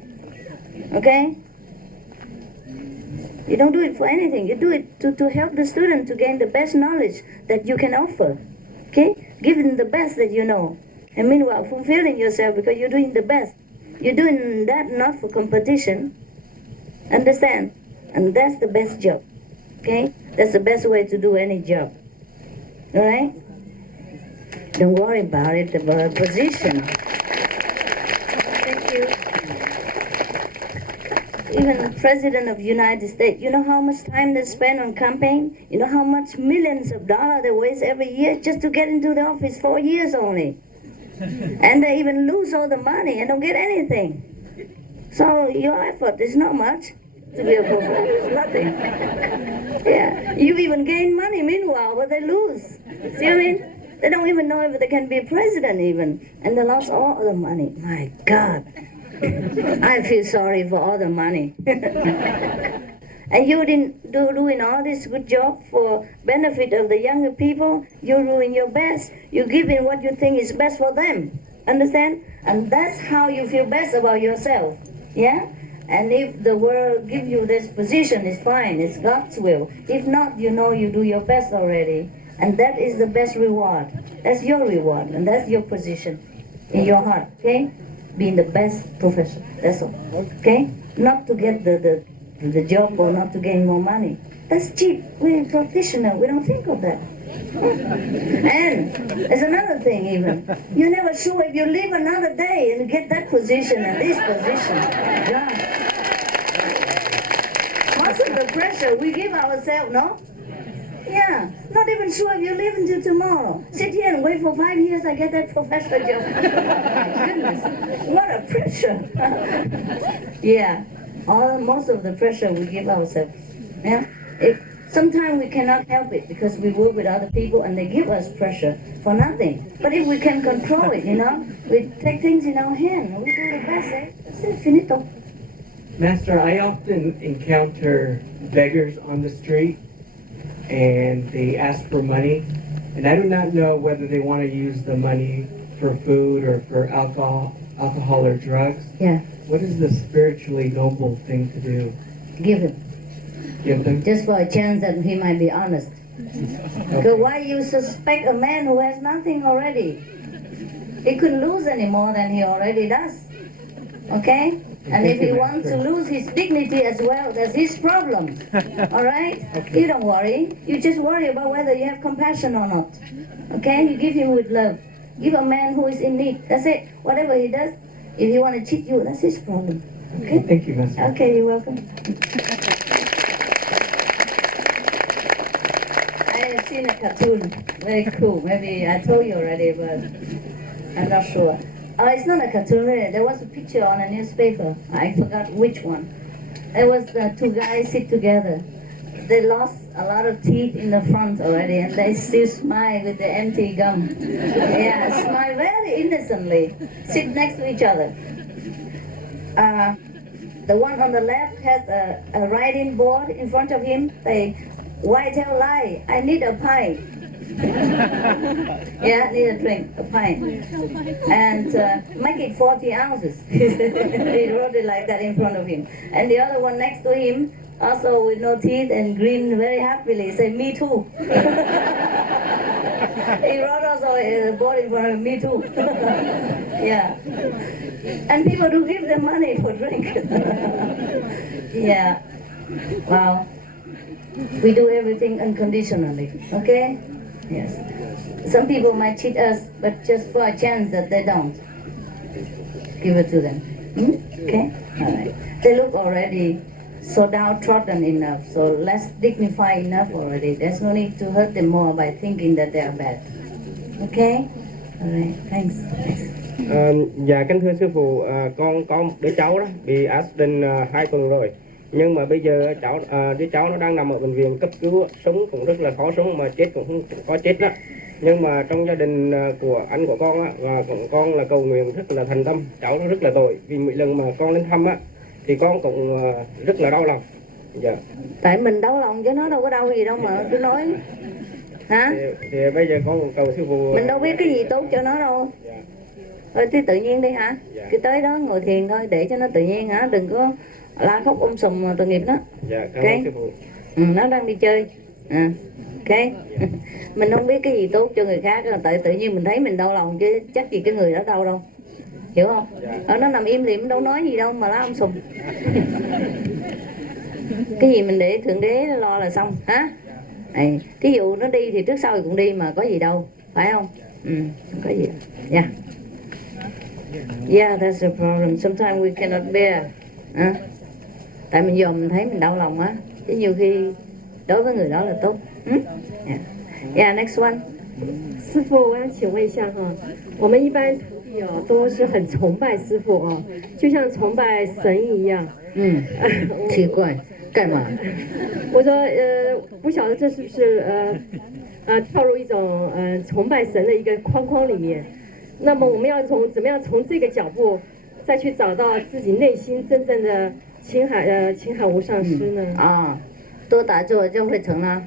Okay? You don't do it for anything. You do it to help the student to gain the best knowledge that you can offer. Okay? Give them the best that you know. And meanwhile, fulfilling yourself because you're doing the best. You're doing that not for competition. Understand? And that's the best job. Okay? That's the best way to do any job. Alright? Don't worry about it, about position. Thank you. Even the President of the United States, you know how much time they spend on campaign? You know how much millions of dollars they waste every year just to get into the office? 4 years only. And they even lose all the money and don't get anything. So your effort is not much to be a prophet. It's nothing. Yeah. You even gain money meanwhile, but they lose. See what I mean? They don't even know if they can be a president even. And they lost all the money. My God. I feel sorry for all the money. And you didn't doing all this good job for benefit of the younger people. You're doing your best. You're giving what you think is best for them. Understand? And that's how you feel best about yourself. Yeah? And if the world give you this position, it's fine. It's God's will. If not, you know you do your best already. And that is the best reward. That's your reward. And that's your position in your heart. Okay? Being the best professor. That's all. Okay? Not to get the job or not to gain more money. That's cheap. We're professional. We don't think of that. And there's another thing even. You're never sure if you live another day and get that position and this position. God. Most of the pressure we give ourselves, no? Yeah, not even sure if you live until tomorrow. Sit here and wait for 5 years, I get that professor job. My goodness, what a pressure. Yeah, most of the pressure we give ourselves. Yeah, sometimes we cannot help it because we work with other people and they give us pressure for nothing. But if we can control it, we take things in our hand and we do the best, that's it, finito. Master, I often encounter beggars on the street and they ask for money, and I do not know whether they want to use the money for food or for alcohol or drugs. Yeah. What is the spiritually noble thing to do? Give him. Give them? Just for a chance that he might be honest. Because why you suspect a man who has nothing already? He couldn't lose any more than he already does. Okay? And if he wants to lose his dignity as well, that's his problem. All right? Okay. You don't worry. You just worry about whether you have compassion or not. Okay? You give him with love. Give a man who is in need. That's it. Whatever he does, if he want to cheat you, that's his problem. Okay? Thank you, Master. Okay, you're welcome. I have seen a cartoon. Very cool. Maybe I told you already, but I'm not sure. It's not a cartoon, really. There was a picture on a newspaper. I forgot which one. It was two guys sit together. They lost a lot of teeth in the front already, and they still smile with the empty gum. Yeah, smile very innocently. Sit next to each other. The one on the left has a writing board in front of him. Say, "Why tell lie? I need a pie." Yeah, need a drink, a pint. And make it 40 ounces. He wrote it like that in front of him. And the other one next to him, also with no teeth and grin very happily, said, "Me too." He wrote also a board in front of him, "Me too." Yeah. And people do give them money for drink. Yeah. Wow. We do everything unconditionally, okay? Yes. Some people might cheat us, but just for a chance that they don't. Give it to them. Okay? All right. They look already so downtrodden enough, so less dignified enough already. There's no need to hurt them more by thinking that they are bad. Okay? All right. Thanks. Dạ kính thưa sư phụ, con có một đứa cháu đó bị accident 2 tuần rồi, nhưng mà bây giờ đứa cháu nó đang nằm ở bệnh viện cấp cứu, sống cũng rất là khó sống mà chết cũng không có chết đó. Nhưng mà trong gia đình của anh của con á, và con là cầu nguyện rất là thành tâm, cháu nó rất là tội vì mỗi lần mà con lên thăm á thì con cũng rất là đau lòng. Dạ. Tại mình đau lòng chứ nó đâu có đau gì đâu mà cứ nói. Hả? Thì bây giờ con cầu sư phụ. Mình đâu biết cái gì tốt cho nó đâu. Dạ. Thôi thì tự nhiên đi hả? Dạ. Cứ tới đó ngồi thiền thôi để cho nó tự nhiên hả, đừng có la khóc sùm tội nghiệp đó. Dạ, cảm ơn sư phụ. Nó đang đi chơi. Ok. Mình không biết cái gì tốt cho người khác, tại tự nhiên mình thấy mình đau lòng chứ chắc gì cái người đó đau đâu. Hiểu không? Dạ. Nó nằm im lìm đâu nói gì đâu mà la sùm. Cái gì mình để Thượng Đế lo là xong hả? Thí dụ nó đi thì trước sau thì cũng đi mà có gì đâu, phải không? Không có gì. Yeah. Yeah, that's the problem. Sometimes we cannot bear. Tại mình dòm mình thấy mình đau lòng á, chứ nhiều khi đối với người đó là tốt. Yeah, next one. 师父，我想请问一下哈，我们一般徒弟哦都是很崇拜师父哦，就像崇拜神一样。奇怪，干嘛？我说不晓得这是不是跳入一种崇拜神的一个框框里面。那么我们要怎么样从这个角度再去找到自己内心真正的青海无上师呢？啊，多打坐就会成了，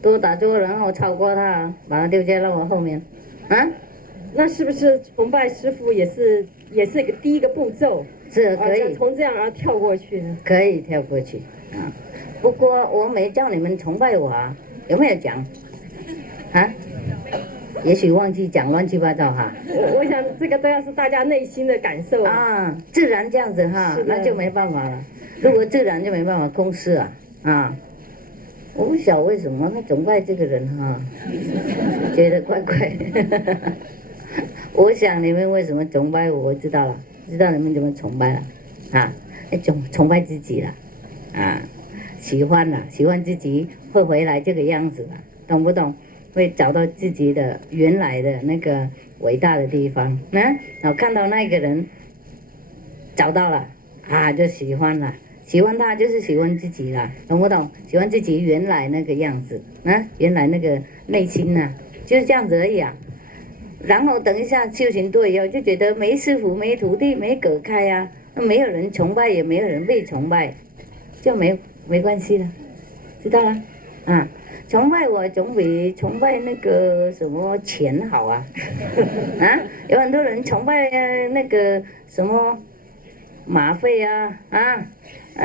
多打坐然后超过他，把他丢在了我后面，啊，那是不是崇拜师父也是一个第一个步骤？是可以从这样而跳过去呢？可以跳过去啊。不过我没叫你们崇拜我啊，有没有讲？啊？也许忘记讲乱七八糟哈。我想这个都要是大家内心的感受啊，自然这样子哈，那就没办法了。如果自然就没办法公示啊啊！我不晓得为什么他崇拜这个人哈，觉得怪怪的。我想你们为什么崇拜我，我知道了，知道你们怎么崇拜了啊？崇拜自己了啊，喜欢了，喜欢自己会回来这个样子了，懂不懂？会找到自己的原来的那个伟大的地方，然后看到那个人找到了啊，就喜欢了，喜欢他就是喜欢自己了，懂不懂？喜欢自己原来那个样子啊，原来那个内心呐，就是这样子而已啊。然后等一下修行多以后，就觉得没师傅、没徒弟、没隔开啊，没有人崇拜，也没有人被崇拜，就没关系了，知道了啊。崇拜我总比崇拜那个什么钱好啊，啊，有很多人崇拜那个什么马费啊，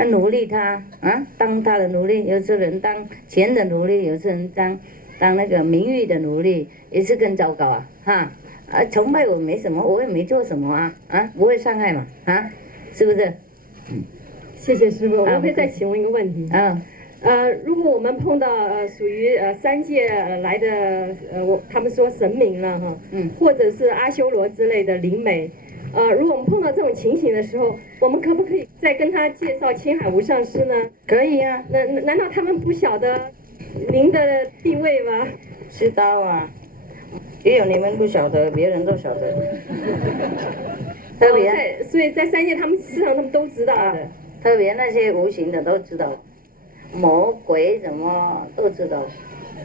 奴隶他啊，当他的奴隶，有些人当钱的奴隶，有些人当那个名誉的奴隶，也是更糟糕啊，崇拜我没什么，我也没做什么啊，不会伤害嘛，是不是？谢谢师傅，我可以再请问一个问题啊。如果我们碰到属于三界来的他们说神明了哈，或者是阿修罗之类的灵媒，如果我们碰到这种情形的时候，我们可不可以再跟他介绍青海无上师呢？可以啊。难道他们不晓得您的地位吗？知道啊，只有你们不晓得，别人都晓得。特别所以在三界，事实上他们都知道的。特别那些无形的都知道。魔鬼什么都知道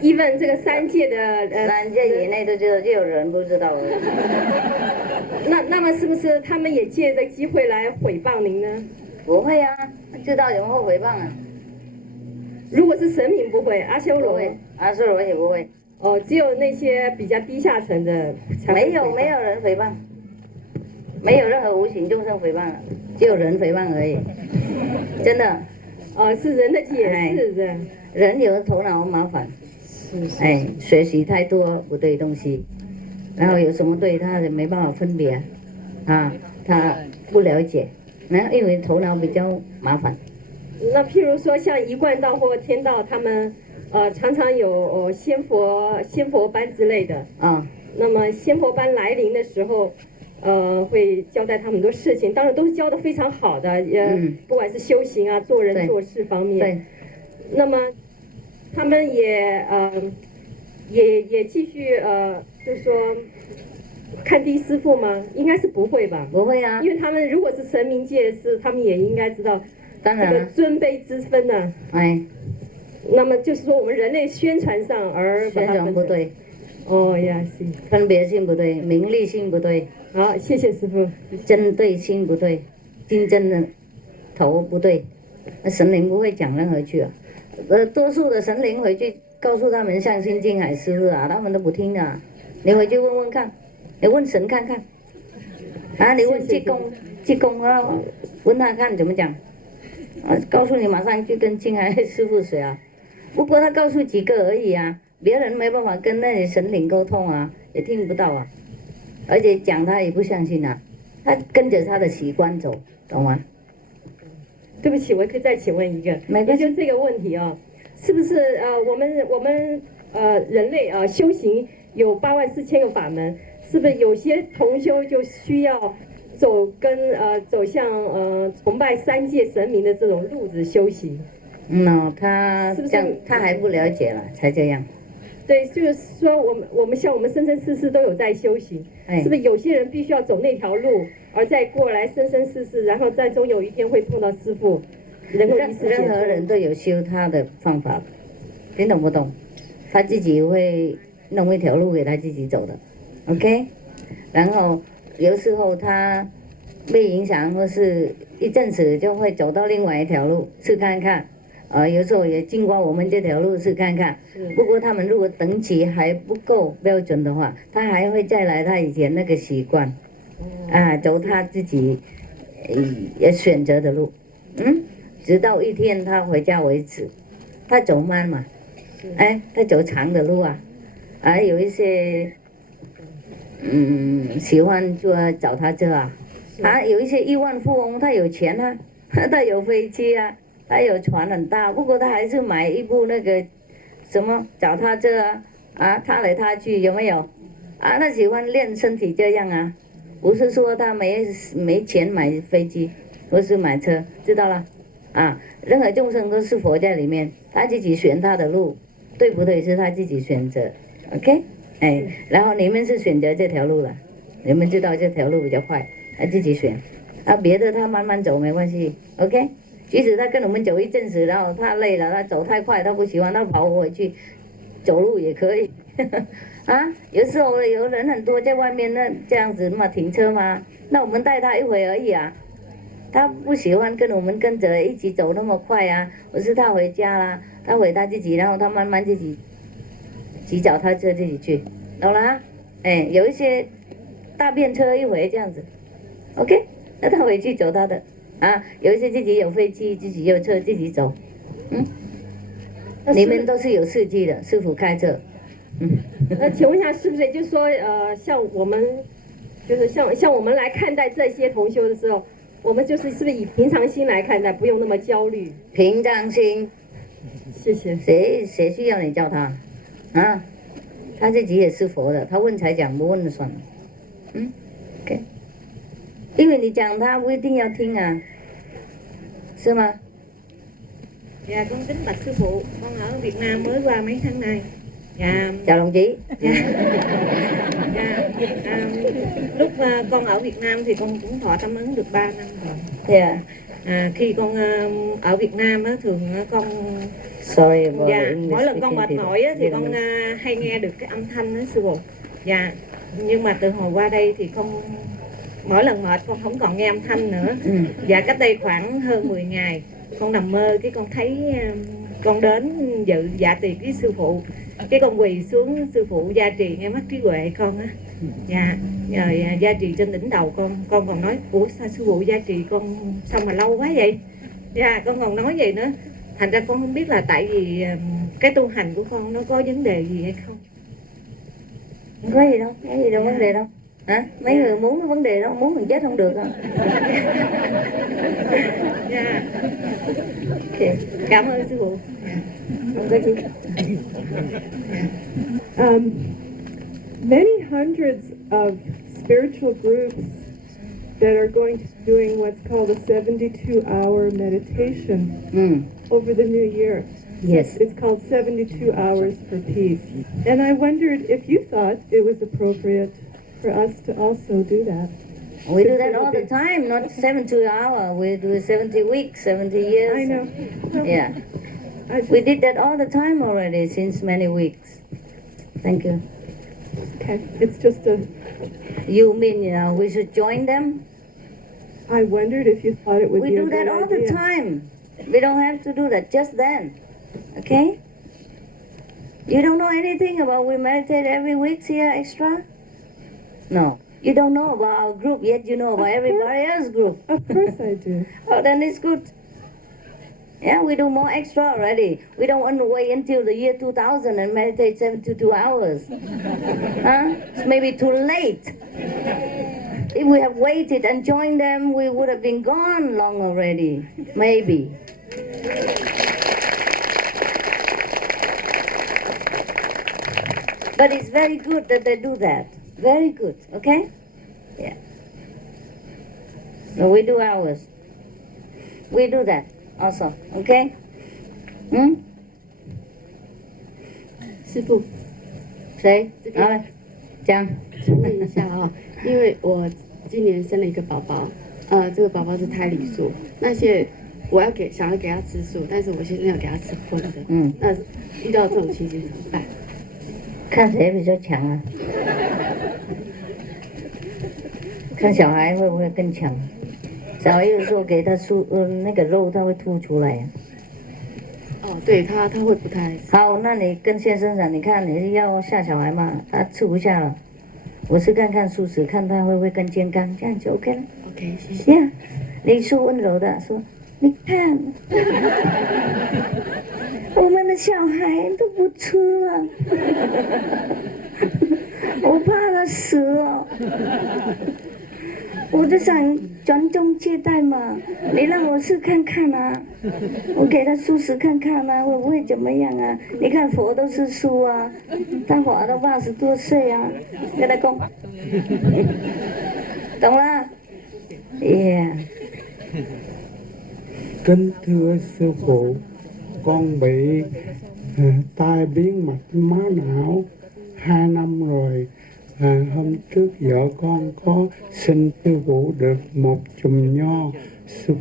，even 这个三界的三界以内都知道，就有人不知道而已。那么是不是他们也借这机会来诽谤您呢？不会啊，知道怎么会诽谤啊？如果是神明不会，阿修罗阿修罗也不会。哦，只有那些比较低下层的才会。没有人诽谤，没有任何无形众生诽谤，只有人诽谤而已，真的。是人的解释的，人有头脑麻烦，学习太多不对东西，然后有什么对他也没办法分别，他不了解，然后因为头脑比较麻烦。那譬如说像一贯道或天道，他们常常有仙佛班之类的那么仙佛班来临的时候。会交代他们很多事情，当然都是教的非常好的，不管是修行啊、做人做事方面。对。那么，他们也继续就是说看低师父吗？应该是不会吧？不会啊，因为他们如果是神明界是，他们也应该知道当然这个尊卑之分呢。那么就是说，我们人类宣传上而宣传不对。哦呀，行，分别心不对，名利心不对。好，谢谢师父。针对心不对，竞争的头不对，那神灵不会讲任何句啊。多数的神灵回去告诉他们相信净海师父他们都不听啊。你回去问问看，你问神看看，你问济公问他看怎么讲，告诉你马上就跟净海师父学啊。不过他告诉几个而已啊。别人没办法跟那些神灵沟通啊，也听不到啊，而且讲他也不相信啊，他跟着他的习惯走，懂吗？对不起，我可以再请问一个，也就这个问题啊，是不是我们人类修行有84000个法门，是不是有些同修就需要走向崇拜三界神明的这种路子修行？他是不是他还不了解了才这样。对，就是说我们像我们生生世世都有在修行，是不是有些人必须要走那条路，而再过来生生世世，然后再终有一天会碰到师父，能够一世任何人都有修他的方法，你懂不懂？他自己会弄一条路给他自己走的 ，OK？ 然后有时候他被影响，或是一阵子就会走到另外一条路试看看。有时候也经过我们这条路试看看。不过他们如果等级还不够标准的话，他还会再来他以前那个习惯，走他自己也选择的路，直到一天他回家为止。他走慢嘛，他走长的路啊，有一些喜欢坐脚踏车啊，有一些亿万富翁，他有钱啊，他有飞机啊，他有船很大，不过他还是买一部那个什么脚踏车啊，踏来踏去，有没有？他喜欢练身体这样啊，不是说他没钱买飞机，或是买车，知道了？任何众生都是佛在里面，他自己选他的路，对不对？是他自己选择 ，OK？ 然后你们是选择这条路了，你们知道这条路比较快，他自己选，别的他慢慢走没关系 ，OK？ 即使他跟我们走一阵子，然后他累了，他走太快，他不喜欢，他跑回去走路也可以，有时候有人很多在外面那这样子嘛停车嘛，那我们带他一回而已啊。他不喜欢跟我们跟着一起走那么快啊，或是他回家啦，他回他自己，然后他慢慢自己骑脚踏车自己去，懂了？有一些大便车一回这样子 ，OK， 那他回去走他的，有一些自己有飞机，自己有车自己走，你们都是有司机的，师傅开车，那请问一下，是不是就是说，像我们，就是像我们来看待这些同修的时候，我们是不是以平常心来看待，不用那么焦虑？平常心。谢谢。谁需要你教他？他自己也是佛的，他问才讲，不问就算了。OK。因為你講他不一定要聽啊，是嗎？ Dạ con kính bạch sư phụ, con ở Việt Nam mới qua mấy tháng nay. Dạ. Chào đồng chí. Lúc con ở Việt Nam thì con cũng thọ tâm ấn được 3 năm rồi. Yeah. Khi con ở Việt Nam á, thường con Sorry, mỗi lần con mệt mỏi á, thì con hay nghe được cái âm thanh đó sư phụ. Dạ. Nhưng mà từ hồi qua đây thì con mỗi lần mệt con không còn nghe âm thanh nữa. Dạ cách đây khoảng hơn 10 ngày con nằm mơ cái con thấy con đến dự dạ tiệc với sư phụ, cái con quỳ xuống sư phụ gia trì nghe mắt trí huệ con á, dạ rồi gia trì trên đỉnh đầu con còn nói ủa sao sư phụ gia trì con sao mà lâu quá vậy, dạ con còn nói vậy nữa, thành ra con không biết là tại vì cái tu hành của con nó có vấn đề gì hay không. Không có gì đâu vấn đề đâu. Mấy người muốn cái vấn đề đó, muốn mình chết không được không? Dạ. Okay. Cảm ơn sư phụ. Không có gì. Many hundreds of spiritual groups that are going to be doing what's called a 72-hour meditation over the new year. Yes. It's called 72 Hours for Peace. And I wondered if you thought it was appropriate for us to also do that. We do that all the time, not 72 hours. We do 70 weeks, 70 years. I know. Yeah. We did that all the time already since many weeks. Thank you. Okay. It's just a... You mean, we should join them? I wondered if you thought it would we be a do good that all idea. the time. We don't have to do that just then. Okay? You don't know anything about we meditate every week here extra? No. You don't know about our group, yet you know about everybody else's group. Of course I do. Oh, then it's good. Yeah, we do more extra already. We don't want to wait until the year 2000 and meditate 72 hours. It's maybe too late. If we have waited and joined them, we would have been gone long already. Maybe. But it's very good that they do that. Very good, okay? Yeah. So we do ours. We do that also, okay? 师父，谁？讲。请问一下因为我今年生了一个宝宝，这个宝宝是胎里素，我想要给他吃素，但是我现在要给他吃荤的，那遇到这种情形怎么办？看谁比较强啊？看小孩会不会更强？小孩有时候给他那个肉，他会吐出来。哦，对他会不太爱吃。好，那你跟先生讲，你看你要吓小孩嘛，他吃不下了。我是看素食，看他会不会更健康，这样就 OK 了。OK， 谢谢。呀，你说温柔的说，你看，我们的小孩都不吃了，我怕他死了。我就想传宗接代嘛，你让我试看看啊，我给他素食看看啊，会不会怎么样啊？你看佛都是素啊，他活到80多岁啊，跟他讲，懂了 ？Yeah. Kính thưa sư phụ, con bị tai biến mạch máu não 2 năm rồi. Hôm trước vợ con có xin sư phụ được một chùm nho,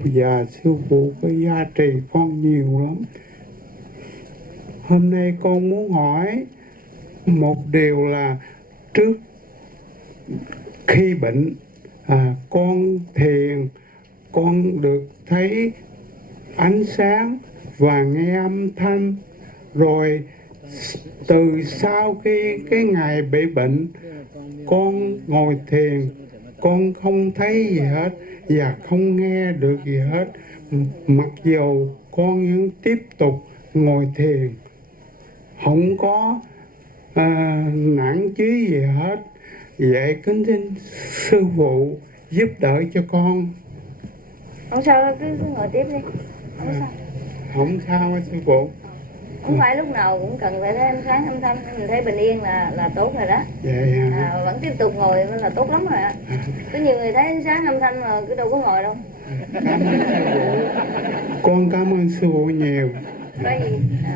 và sư phụ có gia trì con nhiều lắm. Hôm nay con muốn hỏi một điều là trước khi bệnh con thiền, con được thấy ánh sáng và nghe âm thanh, rồi từ sau khi cái ngày bị bệnh con ngồi thiền, con không thấy gì hết và không nghe được gì hết, mặc dù con vẫn tiếp tục ngồi thiền, không có nản chí gì hết. Vậy kính xin sư phụ giúp đỡ cho con. Không sao đâu, cứ ngồi tiếp đi, không sao. Không sao sư phụ. Không phải lúc nào cũng cần phải thấy ánh sáng âm thanh, mình thấy bình yên là tốt rồi đó. Vẫn tiếp tục ngồi là tốt lắm rồi ạ. Có nhiều người thấy ánh sáng âm thanh mà cứ đâu có ngồi đâu. Con cảm ơn sư phụ nhiều.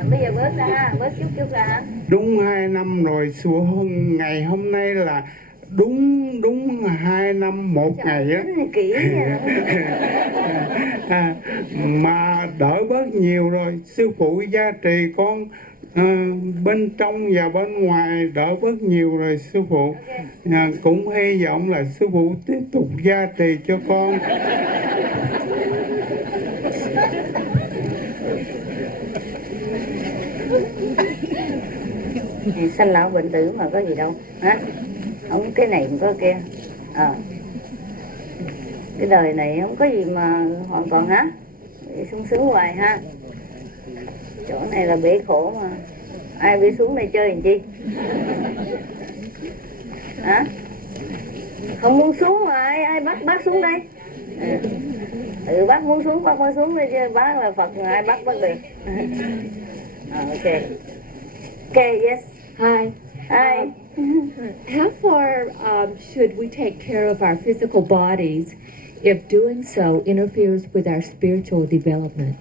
Bây giờ bớt ra ha, bớt chút ra ha. Đúng 2 năm rồi sư phụ, ngày hôm nay là đúng 2 năm 1 ngày á. Kỹ Mà đỡ bớt nhiều rồi, sư phụ gia trì con bên trong và bên ngoài đỡ bớt nhiều rồi sư phụ. Cũng hy vọng là sư phụ tiếp tục gia trì cho con. Sanh lão bệnh tử mà có gì đâu hả? Không cái này không có kia. Cái đời này không có gì mà hoàn toàn hả? Sung sướng hoài ha. Chỗ này là bể khổ mà. Ai bị xuống đây chơi làm chi? Hả? Không muốn xuống mà ai bắt bác xuống đây? Bác muốn xuống bác mới xuống đây chứ, bác là Phật, ai bắt được. Okay. Okay, yes. Hi. Hi. How far should we take care of our physical bodies if doing so interferes with our spiritual development?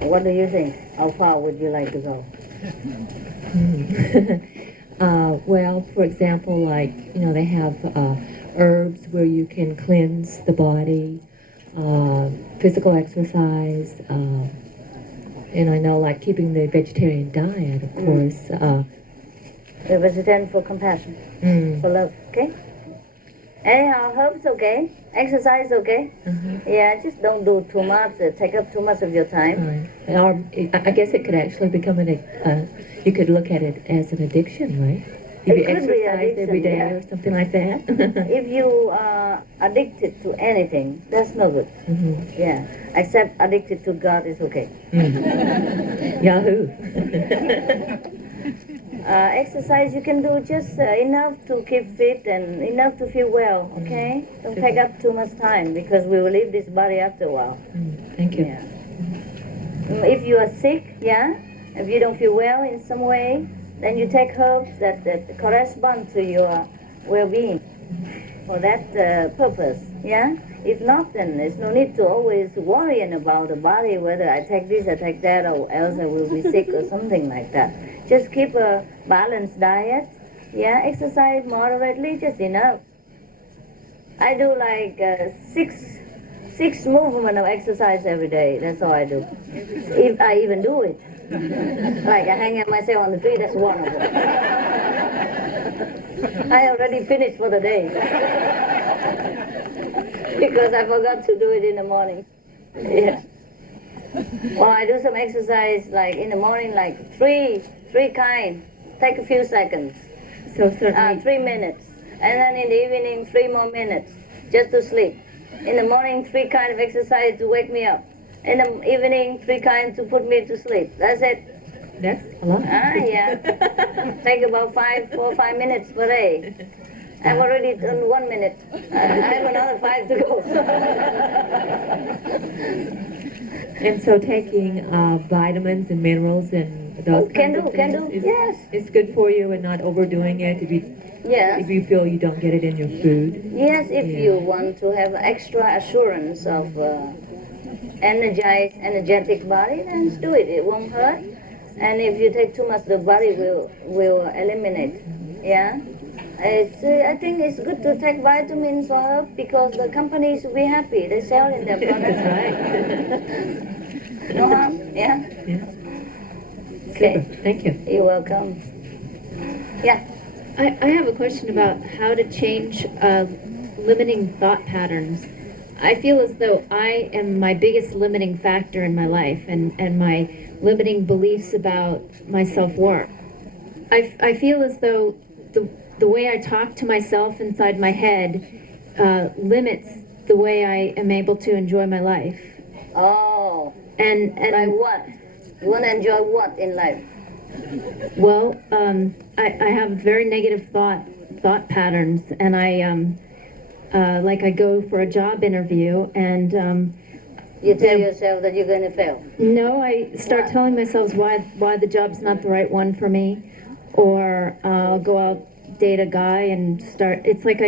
What do you think? How far would you like to go? Well, for example, like, they have herbs where you can cleanse the body, physical exercise, and I know, like, keeping the vegetarian diet, of course. The vegetarian for compassion, for love, okay? Anyhow, herbs okay, exercise okay. Yeah, just don't do too much, take up too much of your time. Right. Or I guess it could actually become you could look at it as an addiction, right? If you exercise every day or something like that. If you are addicted to anything, that's no good. Yeah, except addicted to God is okay. Yahoo! Exercise you can do just enough to keep fit and enough to feel well, okay? Don't take up too much time because we will leave this body after a while. Thank you. Yeah. If you are sick, if you don't feel well in some way, then you take herbs that correspond to your well-being for that purpose, yeah? If not, then there's no need to always worrying about the body, whether I take this, I take that, or else I will be sick or something like that. Just keep a balanced diet, exercise moderately, just enough. I do like six movement of exercise every day, that's all I do. If I even do it. Like I hang out myself on the tree, that's one of them. I already finished for the day. because I forgot to do it in the morning. Yeah. Or I do some exercise like in the morning, like three kind. Take a few seconds. So certainly 3 minutes. And then in the evening, 3 more minutes, just to sleep. In the morning, 3 kind of exercise to wake me up. In the evening, 3 kinds to put me to sleep. That's it. That's a lot. Yeah. Take about 4 or 5 minutes per day. I've already done 1 minute. I have another 5 to go. And so taking vitamins and minerals and those kinds of things yes. It's good for you and not overdoing it if you feel you don't get it in your food. Yes, if you want to have extra assurance of energetic body, then do it. It won't hurt. And if you take too much, the body will eliminate. Yeah. I think it's good to take vitamins for her because the companies will be happy. They sell in their products. That's right. No harm. Yeah. Okay. Super. Thank you. You're welcome. Yeah. I have a question about how to change limiting thought patterns. I feel as though I am my biggest limiting factor in my life and my limiting beliefs about my self-worth. I feel as though the way I talk to myself inside my head limits the way I am able to enjoy my life. Oh. And like what? You want to enjoy what in life? Well, I have very negative thought patterns, and I go for a job interview, and you tell yourself that you're going to fail. No, I start telling myself why the job's not the right one for me, or I'll go out date a guy and start. It's like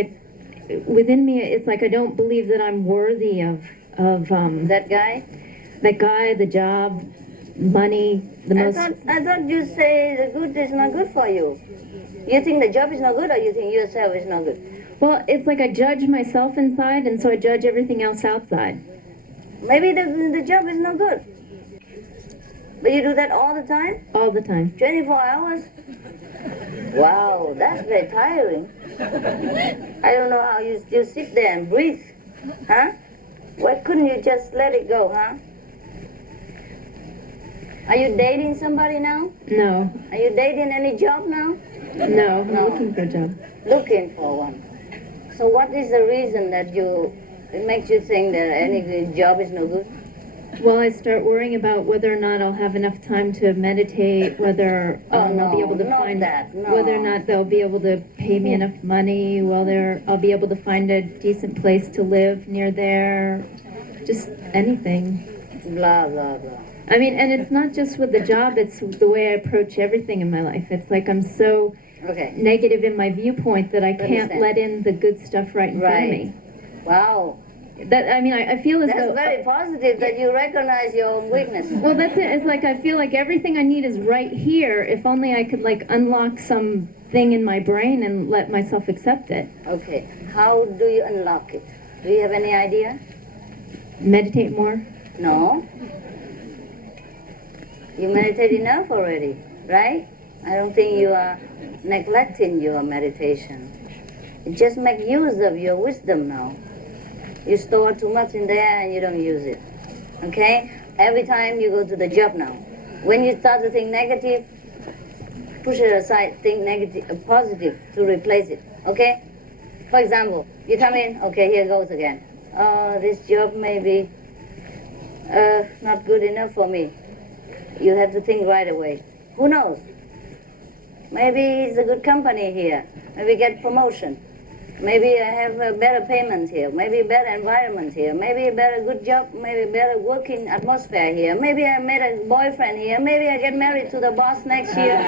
within me, it's like I don't believe that I'm worthy of that guy, the job, money. I thought you say the good is not good for you. You think the job is not good, or you think yourself is not good? Well, it's like I judge myself inside, and so I judge everything else outside. Maybe the job is not good. But you do that all the time? All the time. 24 hours? Wow, that's very tiring. I don't know how you still sit there and breathe. Huh? Why couldn't you just let it go, huh? Are you dating somebody now? No. Are you dating any job now? No, I'm looking for a job. Looking for one. So what is the reason that it makes you think that any job is no good? Well, I start worrying about whether or not I'll have enough time to meditate, whether I'll be able to find whether or not they'll be able to pay me enough money, whether I'll be able to find a decent place to live near there, just anything. Blah, blah, blah. I mean, and it's not just with the job, it's the way I approach everything in my life. It's like I'm so negative in my viewpoint that I can't let in the good stuff right in front of me. Wow. I feel as though... That's very positive that you recognize your own weakness. Well, that's it. It's like I feel like everything I need is right here. If only I could, unlock some thing in my brain and let myself accept it. Okay. How do you unlock it? Do you have any idea? Meditate more? No. You meditate enough already, right? I don't think you are neglecting your meditation. You just make use of your wisdom now. You store too much in there and you don't use it. Okay? Every time you go to the job now, when you start to think negative, push it aside, think positive to replace it. Okay? For example, you come in, okay, here goes again. Oh, this job may be not good enough for me. You have to think right away. Who knows? Maybe it's a good company here. Maybe get promotion. Maybe I have a better payment here. Maybe a better environment here. Maybe a better good job. Maybe a better working atmosphere here. Maybe I met a boyfriend here. Maybe I get married to the boss next year.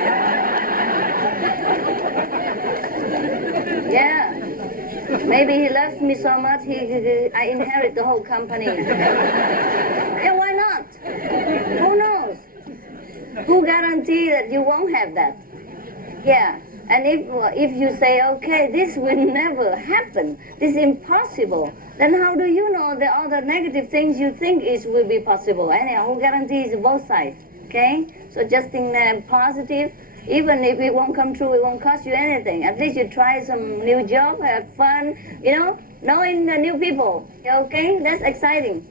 Yeah. Maybe he loves me so much, I inherit the whole company. Yeah, why not? Who knows? Who guarantee that you won't have that? Yeah. And if you say, okay, this will never happen, this is impossible, then how do you know the other negative things you think will be possible? Anyhow, who guarantees both sides? Okay? So just think positive. Even if it won't come true, it won't cost you anything. At least you try some new job, have fun, knowing new people. Okay, that's exciting.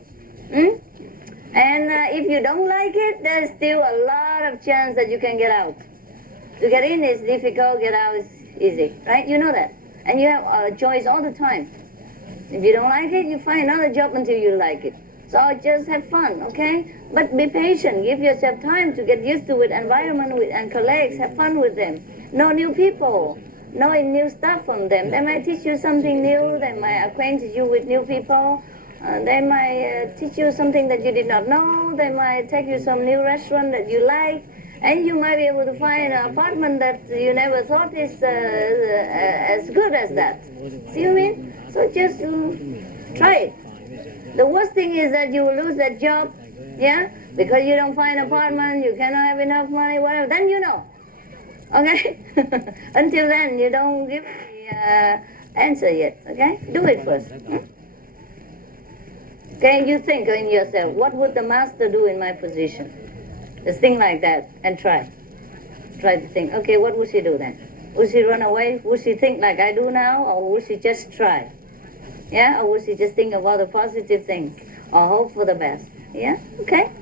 And if you don't like it, there's still a lot of chance that you can get out. To get in is difficult, get out is easy, right? You know that. And you have a choice all the time. If you don't like it, you find another job until you like it. So just have fun, okay? But be patient. Give yourself time to get used to it, environment with, and colleagues. Have fun with them. Know new people. Knowing new stuff from them. They might teach you something new. They might acquaint you with new people. They might teach you something that you did not know. They might take you some new restaurant that you like. And you might be able to find an apartment that you never thought is as good as that. See what I mean? So just try it. The worst thing is that you will lose that job, yeah? Because you don't find an apartment, you cannot have enough money, whatever. Then you know, okay? Until then, you don't give the answer yet, okay? Do it first. Okay, you think in yourself, what would the master do in my position? Just think like that and try. Try to think, okay, what would she do then? Would she run away? Would she think like I do now? Or would she just try? Yeah? Or would she just think about the positive things? Or hope for the best? Yeah? Okay?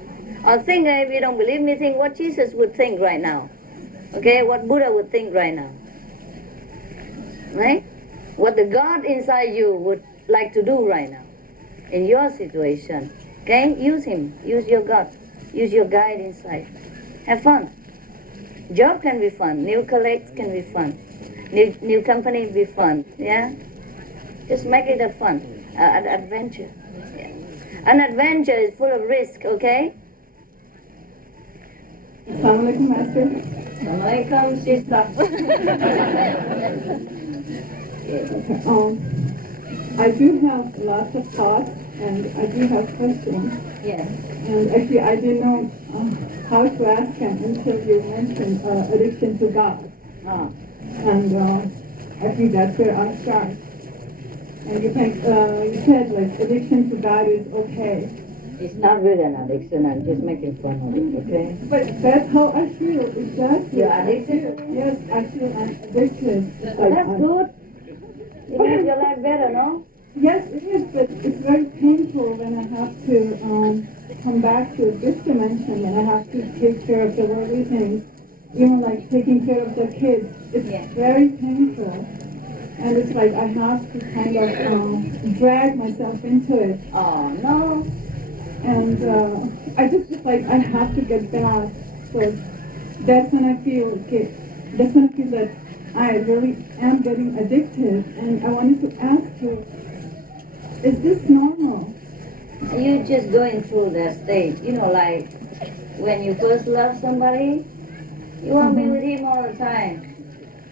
Or think, if you don't believe me, think what Jesus would think right now. Okay? What Buddha would think right now. Right? What the God inside you would like to do right now. In your situation. Okay? Use him. Use your God. Use your guide inside. Have fun. Job can be fun. New colleagues can be fun. New company be fun. Yeah? Just make it a fun. An adventure. Yeah. An adventure is full of risk, okay? Assalamualaikum, Master. Assalamualaikum, sister. I do have lots of thoughts and I do have questions. Yes. And actually, I didn't know how to ask him until you mentioned addiction to God. And I think that's where I'll start. And you said like addiction to God is okay. It's not really an addiction. I'm just making fun of it, okay? But that's how I feel. Exactly. You're addicted? Yes, actually I'm addicted. Well, that's good. It makes your life better, no? Yes, it is, but it's very painful when I have to come back to this dimension and I have to take care of the worldly things, even like taking care of the kids. It's very painful. And it's like I have to kind of drag myself into it. Oh, no. And I just like, I have to get back. So that's when I feel that I really am getting addicted. And I wanted to ask you, is this normal? You're just going through that stage. You know, like when you first love somebody, you want to be with him all the time.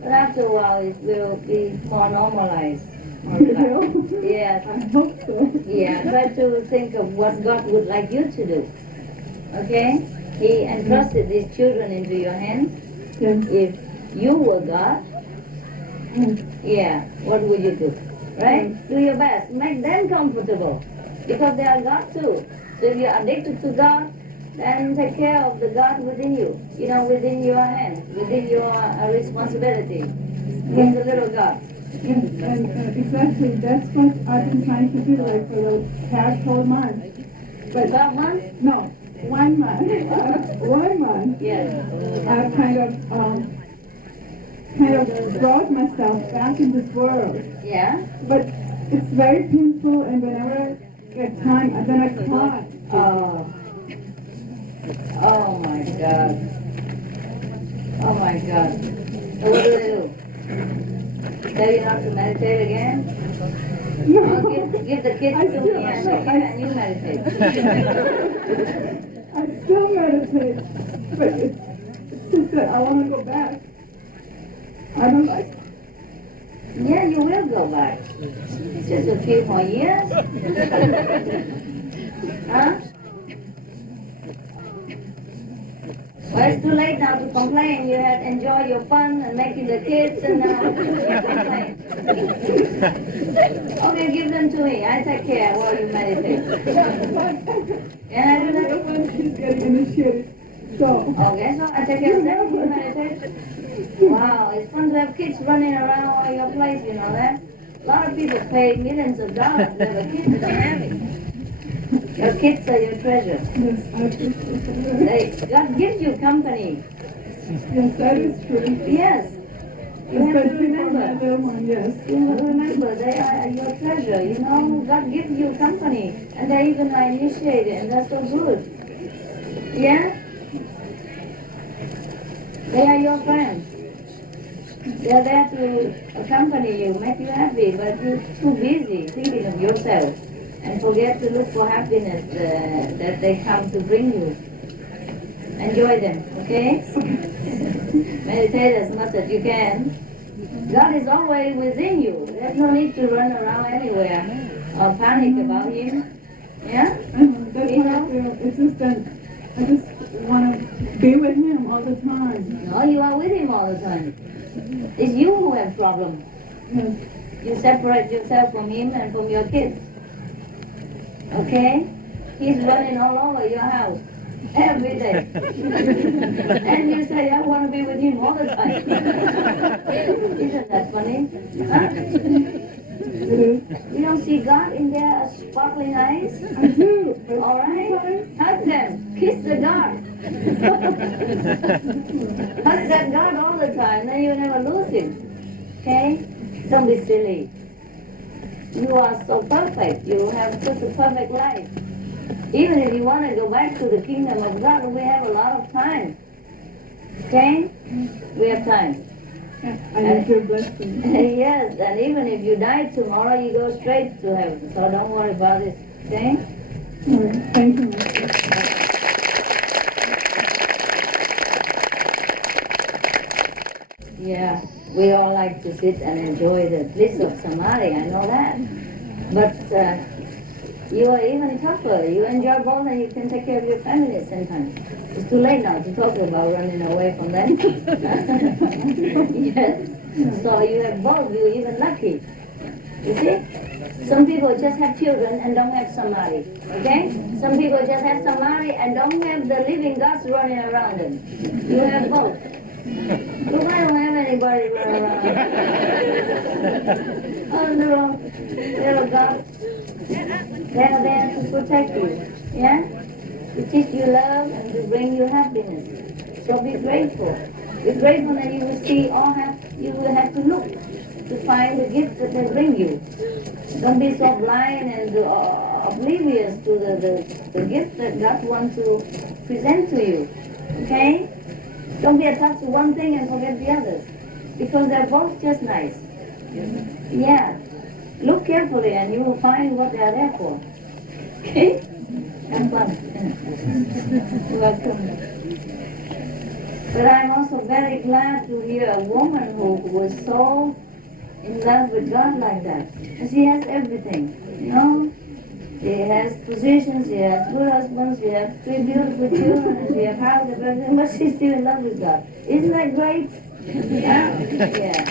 But after a while, it will be more normalized. Yes. I hope so. Yeah, try to think of what God would like you to do. Okay? He entrusted these children into your hands. Yes. If you were God, yeah, what would you do? Right? Do your best. Make them comfortable. Because they are God too. So if you're addicted to God, then take care of the God within you. You know, within your hands, within your responsibility. He's the little God. And exactly, that's what I've been trying to do, like for the past 12 months. But 12 months? No, 1 month. 1 month. Yes. I've kind of brought myself back in this world. Yeah. But it's very painful, and whenever I get time, then I cry. Oh my God. Oh my God. So what do? Tell you not to meditate again? No. Give the kids to me and you meditate. I still meditate, but it's just that I want to go back. I don't like it. Yeah, you will go back. Just a few more years. Huh? Well, it's too late now to complain. You have enjoyed your fun and making the kids and now you complain. Okay, give them to me. I take care while you meditate. Can I do that? When she's getting initiated. So. Okay, so I take care of them. You meditate. Wow, it's fun to have kids running around all your place, you know that? A lot of people pay millions of dollars to have a kid, but don't have it. Your kids are your treasure. Yes, I appreciate that. God gives you company. Yes, that is true. Yes. You have to Especially for remember. my little one, yes. You have to remember, they are your treasure. You know, God gives you company. And they even are initiated, and that's so good. Yeah? They are your friends. They are there to accompany you, make you happy, but you're too busy thinking of yourself and forget to look for happiness that they come to bring you. Enjoy them, okay? Meditate as much as you can. God is always within you. There's no need to run around anywhere or panic about Him. Yeah? That's how I feel. It's just that I just want to be with Him all the time. No, you are with Him all the time. It's you who have problems. Yes. You separate yourself from Him and from your kids. Okay? He's running all over your house every day. And you say, I want to be with Him all the time. Isn't that funny? Huh? You don't see God in their sparkling eyes? I do. All right? Hug them. Kiss the God. Hug that God all the time, then you never lose Him. Okay? Don't be silly. You are so perfect. You have such a perfect life. Even if you want to go back to the kingdom of God, we have a lot of time. Okay? We have time. I need your blessing. Yes, and even if you die tomorrow, you go straight to heaven. So don't worry about it. Okay? All right. Thank you, Master. Yeah, we all like to sit and enjoy the bliss of samadhi, I know that. But you are even tougher. You enjoy both and you can take care of your family at the same time. It's too late now to talk about running away from them. Yes. So you have both. You're even lucky. You see? Some people just have children and don't have samadhi. Okay? Some people just have samadhi and don't have the living gods running around them. You have both. Look, I don't have anybody running around. On the road. Little God. They are there to protect you. Yeah? To teach you love and to bring you happiness. So be grateful. Be grateful that you will see you will have to look to find the gift that they bring you. Don't be so blind and oblivious to the gift that God wants to present to you. Okay? Don't be attached to one thing and forget the others. Because they're both just nice. Yeah. Look carefully and you will find what they are there for. Okay? Have fun. You're welcome. But I'm also very glad to hear a woman who was so in love with God like that. And she has everything, you know? She has position, she has good husband, she has 3 beautiful children, and she has house and everything, but she's still in love with God. Isn't that great? Yeah. Yeah.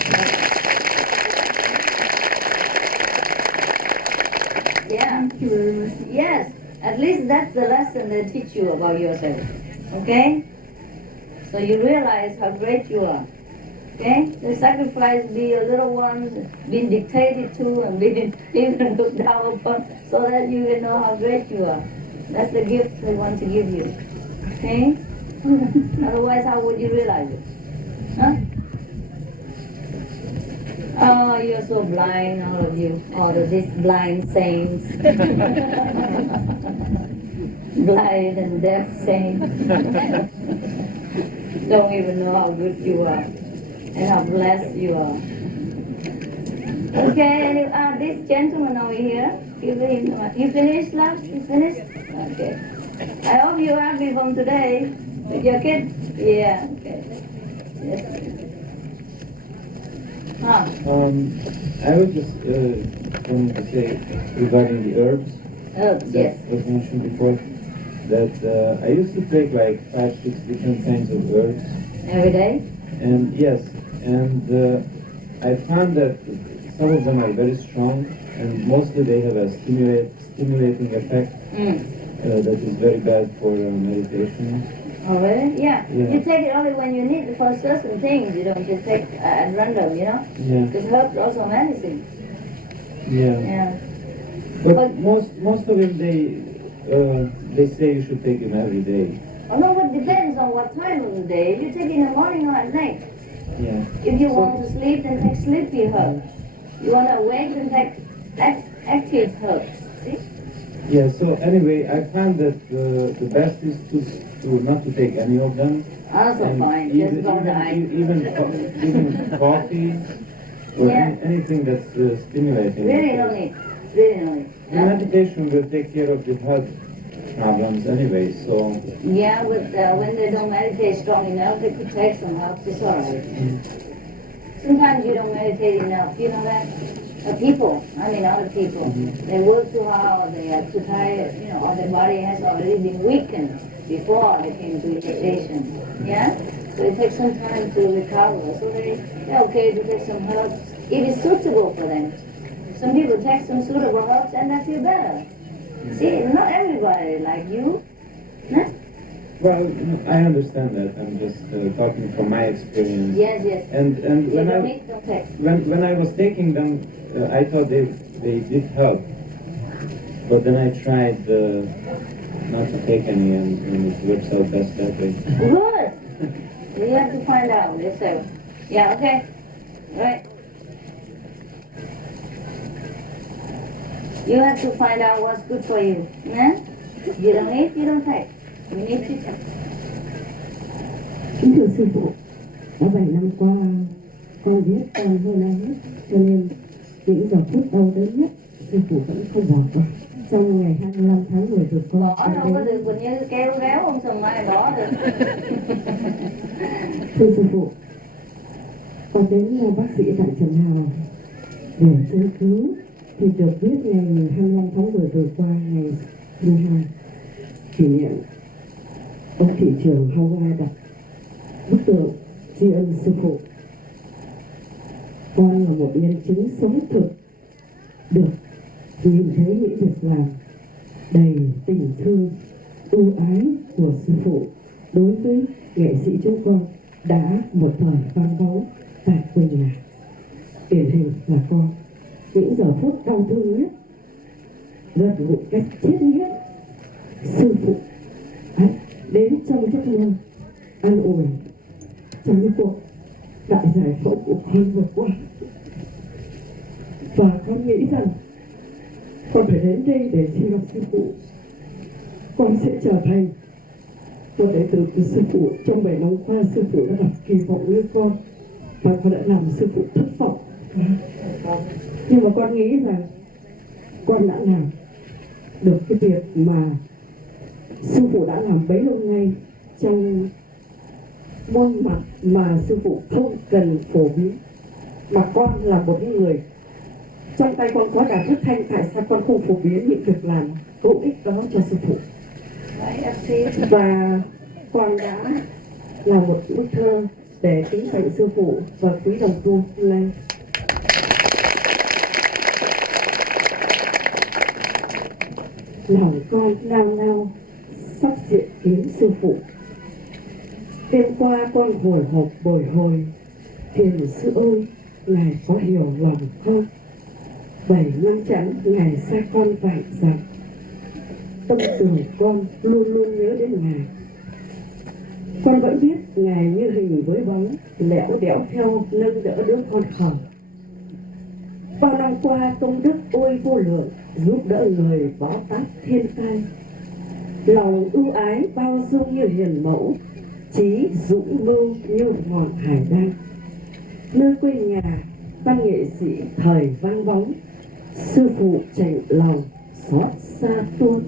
Yeah. Thank you very much. Yes. At least that's the lesson they teach you about yourself. Okay? So you realize how great you are. Okay? The sacrifice be your little ones, being dictated to and being even looked down upon, so that you will know how great you are. That's the gift they want to give you. Okay? Otherwise, how would you realize it? Huh? Oh, you're so blind, all of you. All of these blind saints. Blind and deaf saints. Don't even know how good you are and how blessed you are. Okay, and this gentleman over here, you finished, love? You finished? Okay. I hope you're happy from today with your kids. Yeah, okay. Yes. Huh. I was just going to say regarding the herbs. Herbs, that yes. was mentioned before. That I used to take like 5-6 different kinds of herbs. Every day? And yes, and I found that some of them are very strong, and mostly they have a stimulating effect that is very bad for meditation. Oh, really? Yeah. Yeah. You take it only when you need it for certain things. You don't just take at random, you know? Yeah. Because herbs are also medicine. Yeah. But most of them they say you should take them every day. Oh no, it depends on what time of the day. You take in the morning or at night. Yeah. If you want to sleep, then take sleepy herbs. You want to awake, then take active herbs. See? Yeah. So anyway, I found that the best is to not to take any of them. Also And fine. Even, Just go die. even coffee or anything that's stimulating. Really no need. Really no need. The meditation will take care of the heart problems anyway. So. Yeah, when they don't meditate strong enough, they could take some herbs. It's all right. Sometimes you don't meditate enough. You know that. Other people, they work too hard, they are too tired, or their body has already been weakened before they came to meditation. Yeah? So it takes some time to recover. So they're okay to take some herbs if it's suitable for them. Some people take some suitable herbs and they feel better. See, not everybody like you. Huh? Well, I understand that. I'm just talking from my experience. Yes. And You when don't take. when I was taking them, I thought they did help. But then I tried not to take any, and it works out best that way. Good. You have to find out yourself. Yeah. Okay. Right. You have to find out what's good for you. Yeah? You don't need, you don't take. You need to take. Kính thưa sư phụ, đã 7 năm qua con viết con hơn ai hết, cho nên những giờ phút đau đớn nhất sư phụ vẫn không bỏ qua. Trong ngày 25 tháng 10 vừa qua, Bỏ đâu có được mình như kéo réo không xong mai bỏ được. thưa sư phụ, con đến bác sĩ tại Trần Hào để châm cứu thì được biết ngày 25 tháng 10 vừa qua, ngày thứ 2 kỷ niệm ông thị trưởng Hawaii đặt bức tượng tri ân sư phụ. Con là một nhân chứng sống thực được nhìn thấy những việc làm đầy tình thương ưu ái của sư phụ đối với nghệ sĩ chúng con đã một thời vang bóng tại quê nhà. Điển hình là con những giờ phút đau thương nhất, giật gục cách chết nhất, sư phụ đến trong giấc mơ an ủi trong cái cuộc đại giải phẫu của con vừa qua. Và con nghĩ rằng con phải đến đây để xin gặp sư phụ. Con sẽ trở thành một đệ tử của sư phụ. Trong 7 năm qua, sư phụ đã đặt kỳ vọng với con và con đã làm sư phụ thất vọng. Nhưng mà con nghĩ rằng con đã làm được cái việc mà sư phụ đã làm bấy lâu nay trong môn mặt mà sư phụ không cần phổ biến, mà con là một người trong tay con có đàn thức thanh, tại sao con không phổ biến những việc làm hữu ích đó cho sư phụ? Và con đã là một bức thơ để kính cạnh sư phụ và quý đồng tu hôm nay. Lòng con nao nao sắp diện kiến sư phụ. Đêm qua con hồi hộp bồi hồi, thiền sư ơi, ngài có hiểu lòng con. 7 năm chẵn ngài xa con vạn dặm, tâm từ con luôn luôn nhớ đến ngài. Con vẫn biết ngài như hình với bóng, lẽo đẽo theo nâng đỡ đứa con khờ. Bao năm qua công đức ôi vô lượng, giúp đỡ người bó tát thiên tai. Lòng ưu ái bao dung như hiền mẫu, trí dũng mưu như ngọn hải đăng. Nơi quê nhà văn nghệ sĩ thời vang bóng, sư phụ chạnh lòng xót xa tuôn.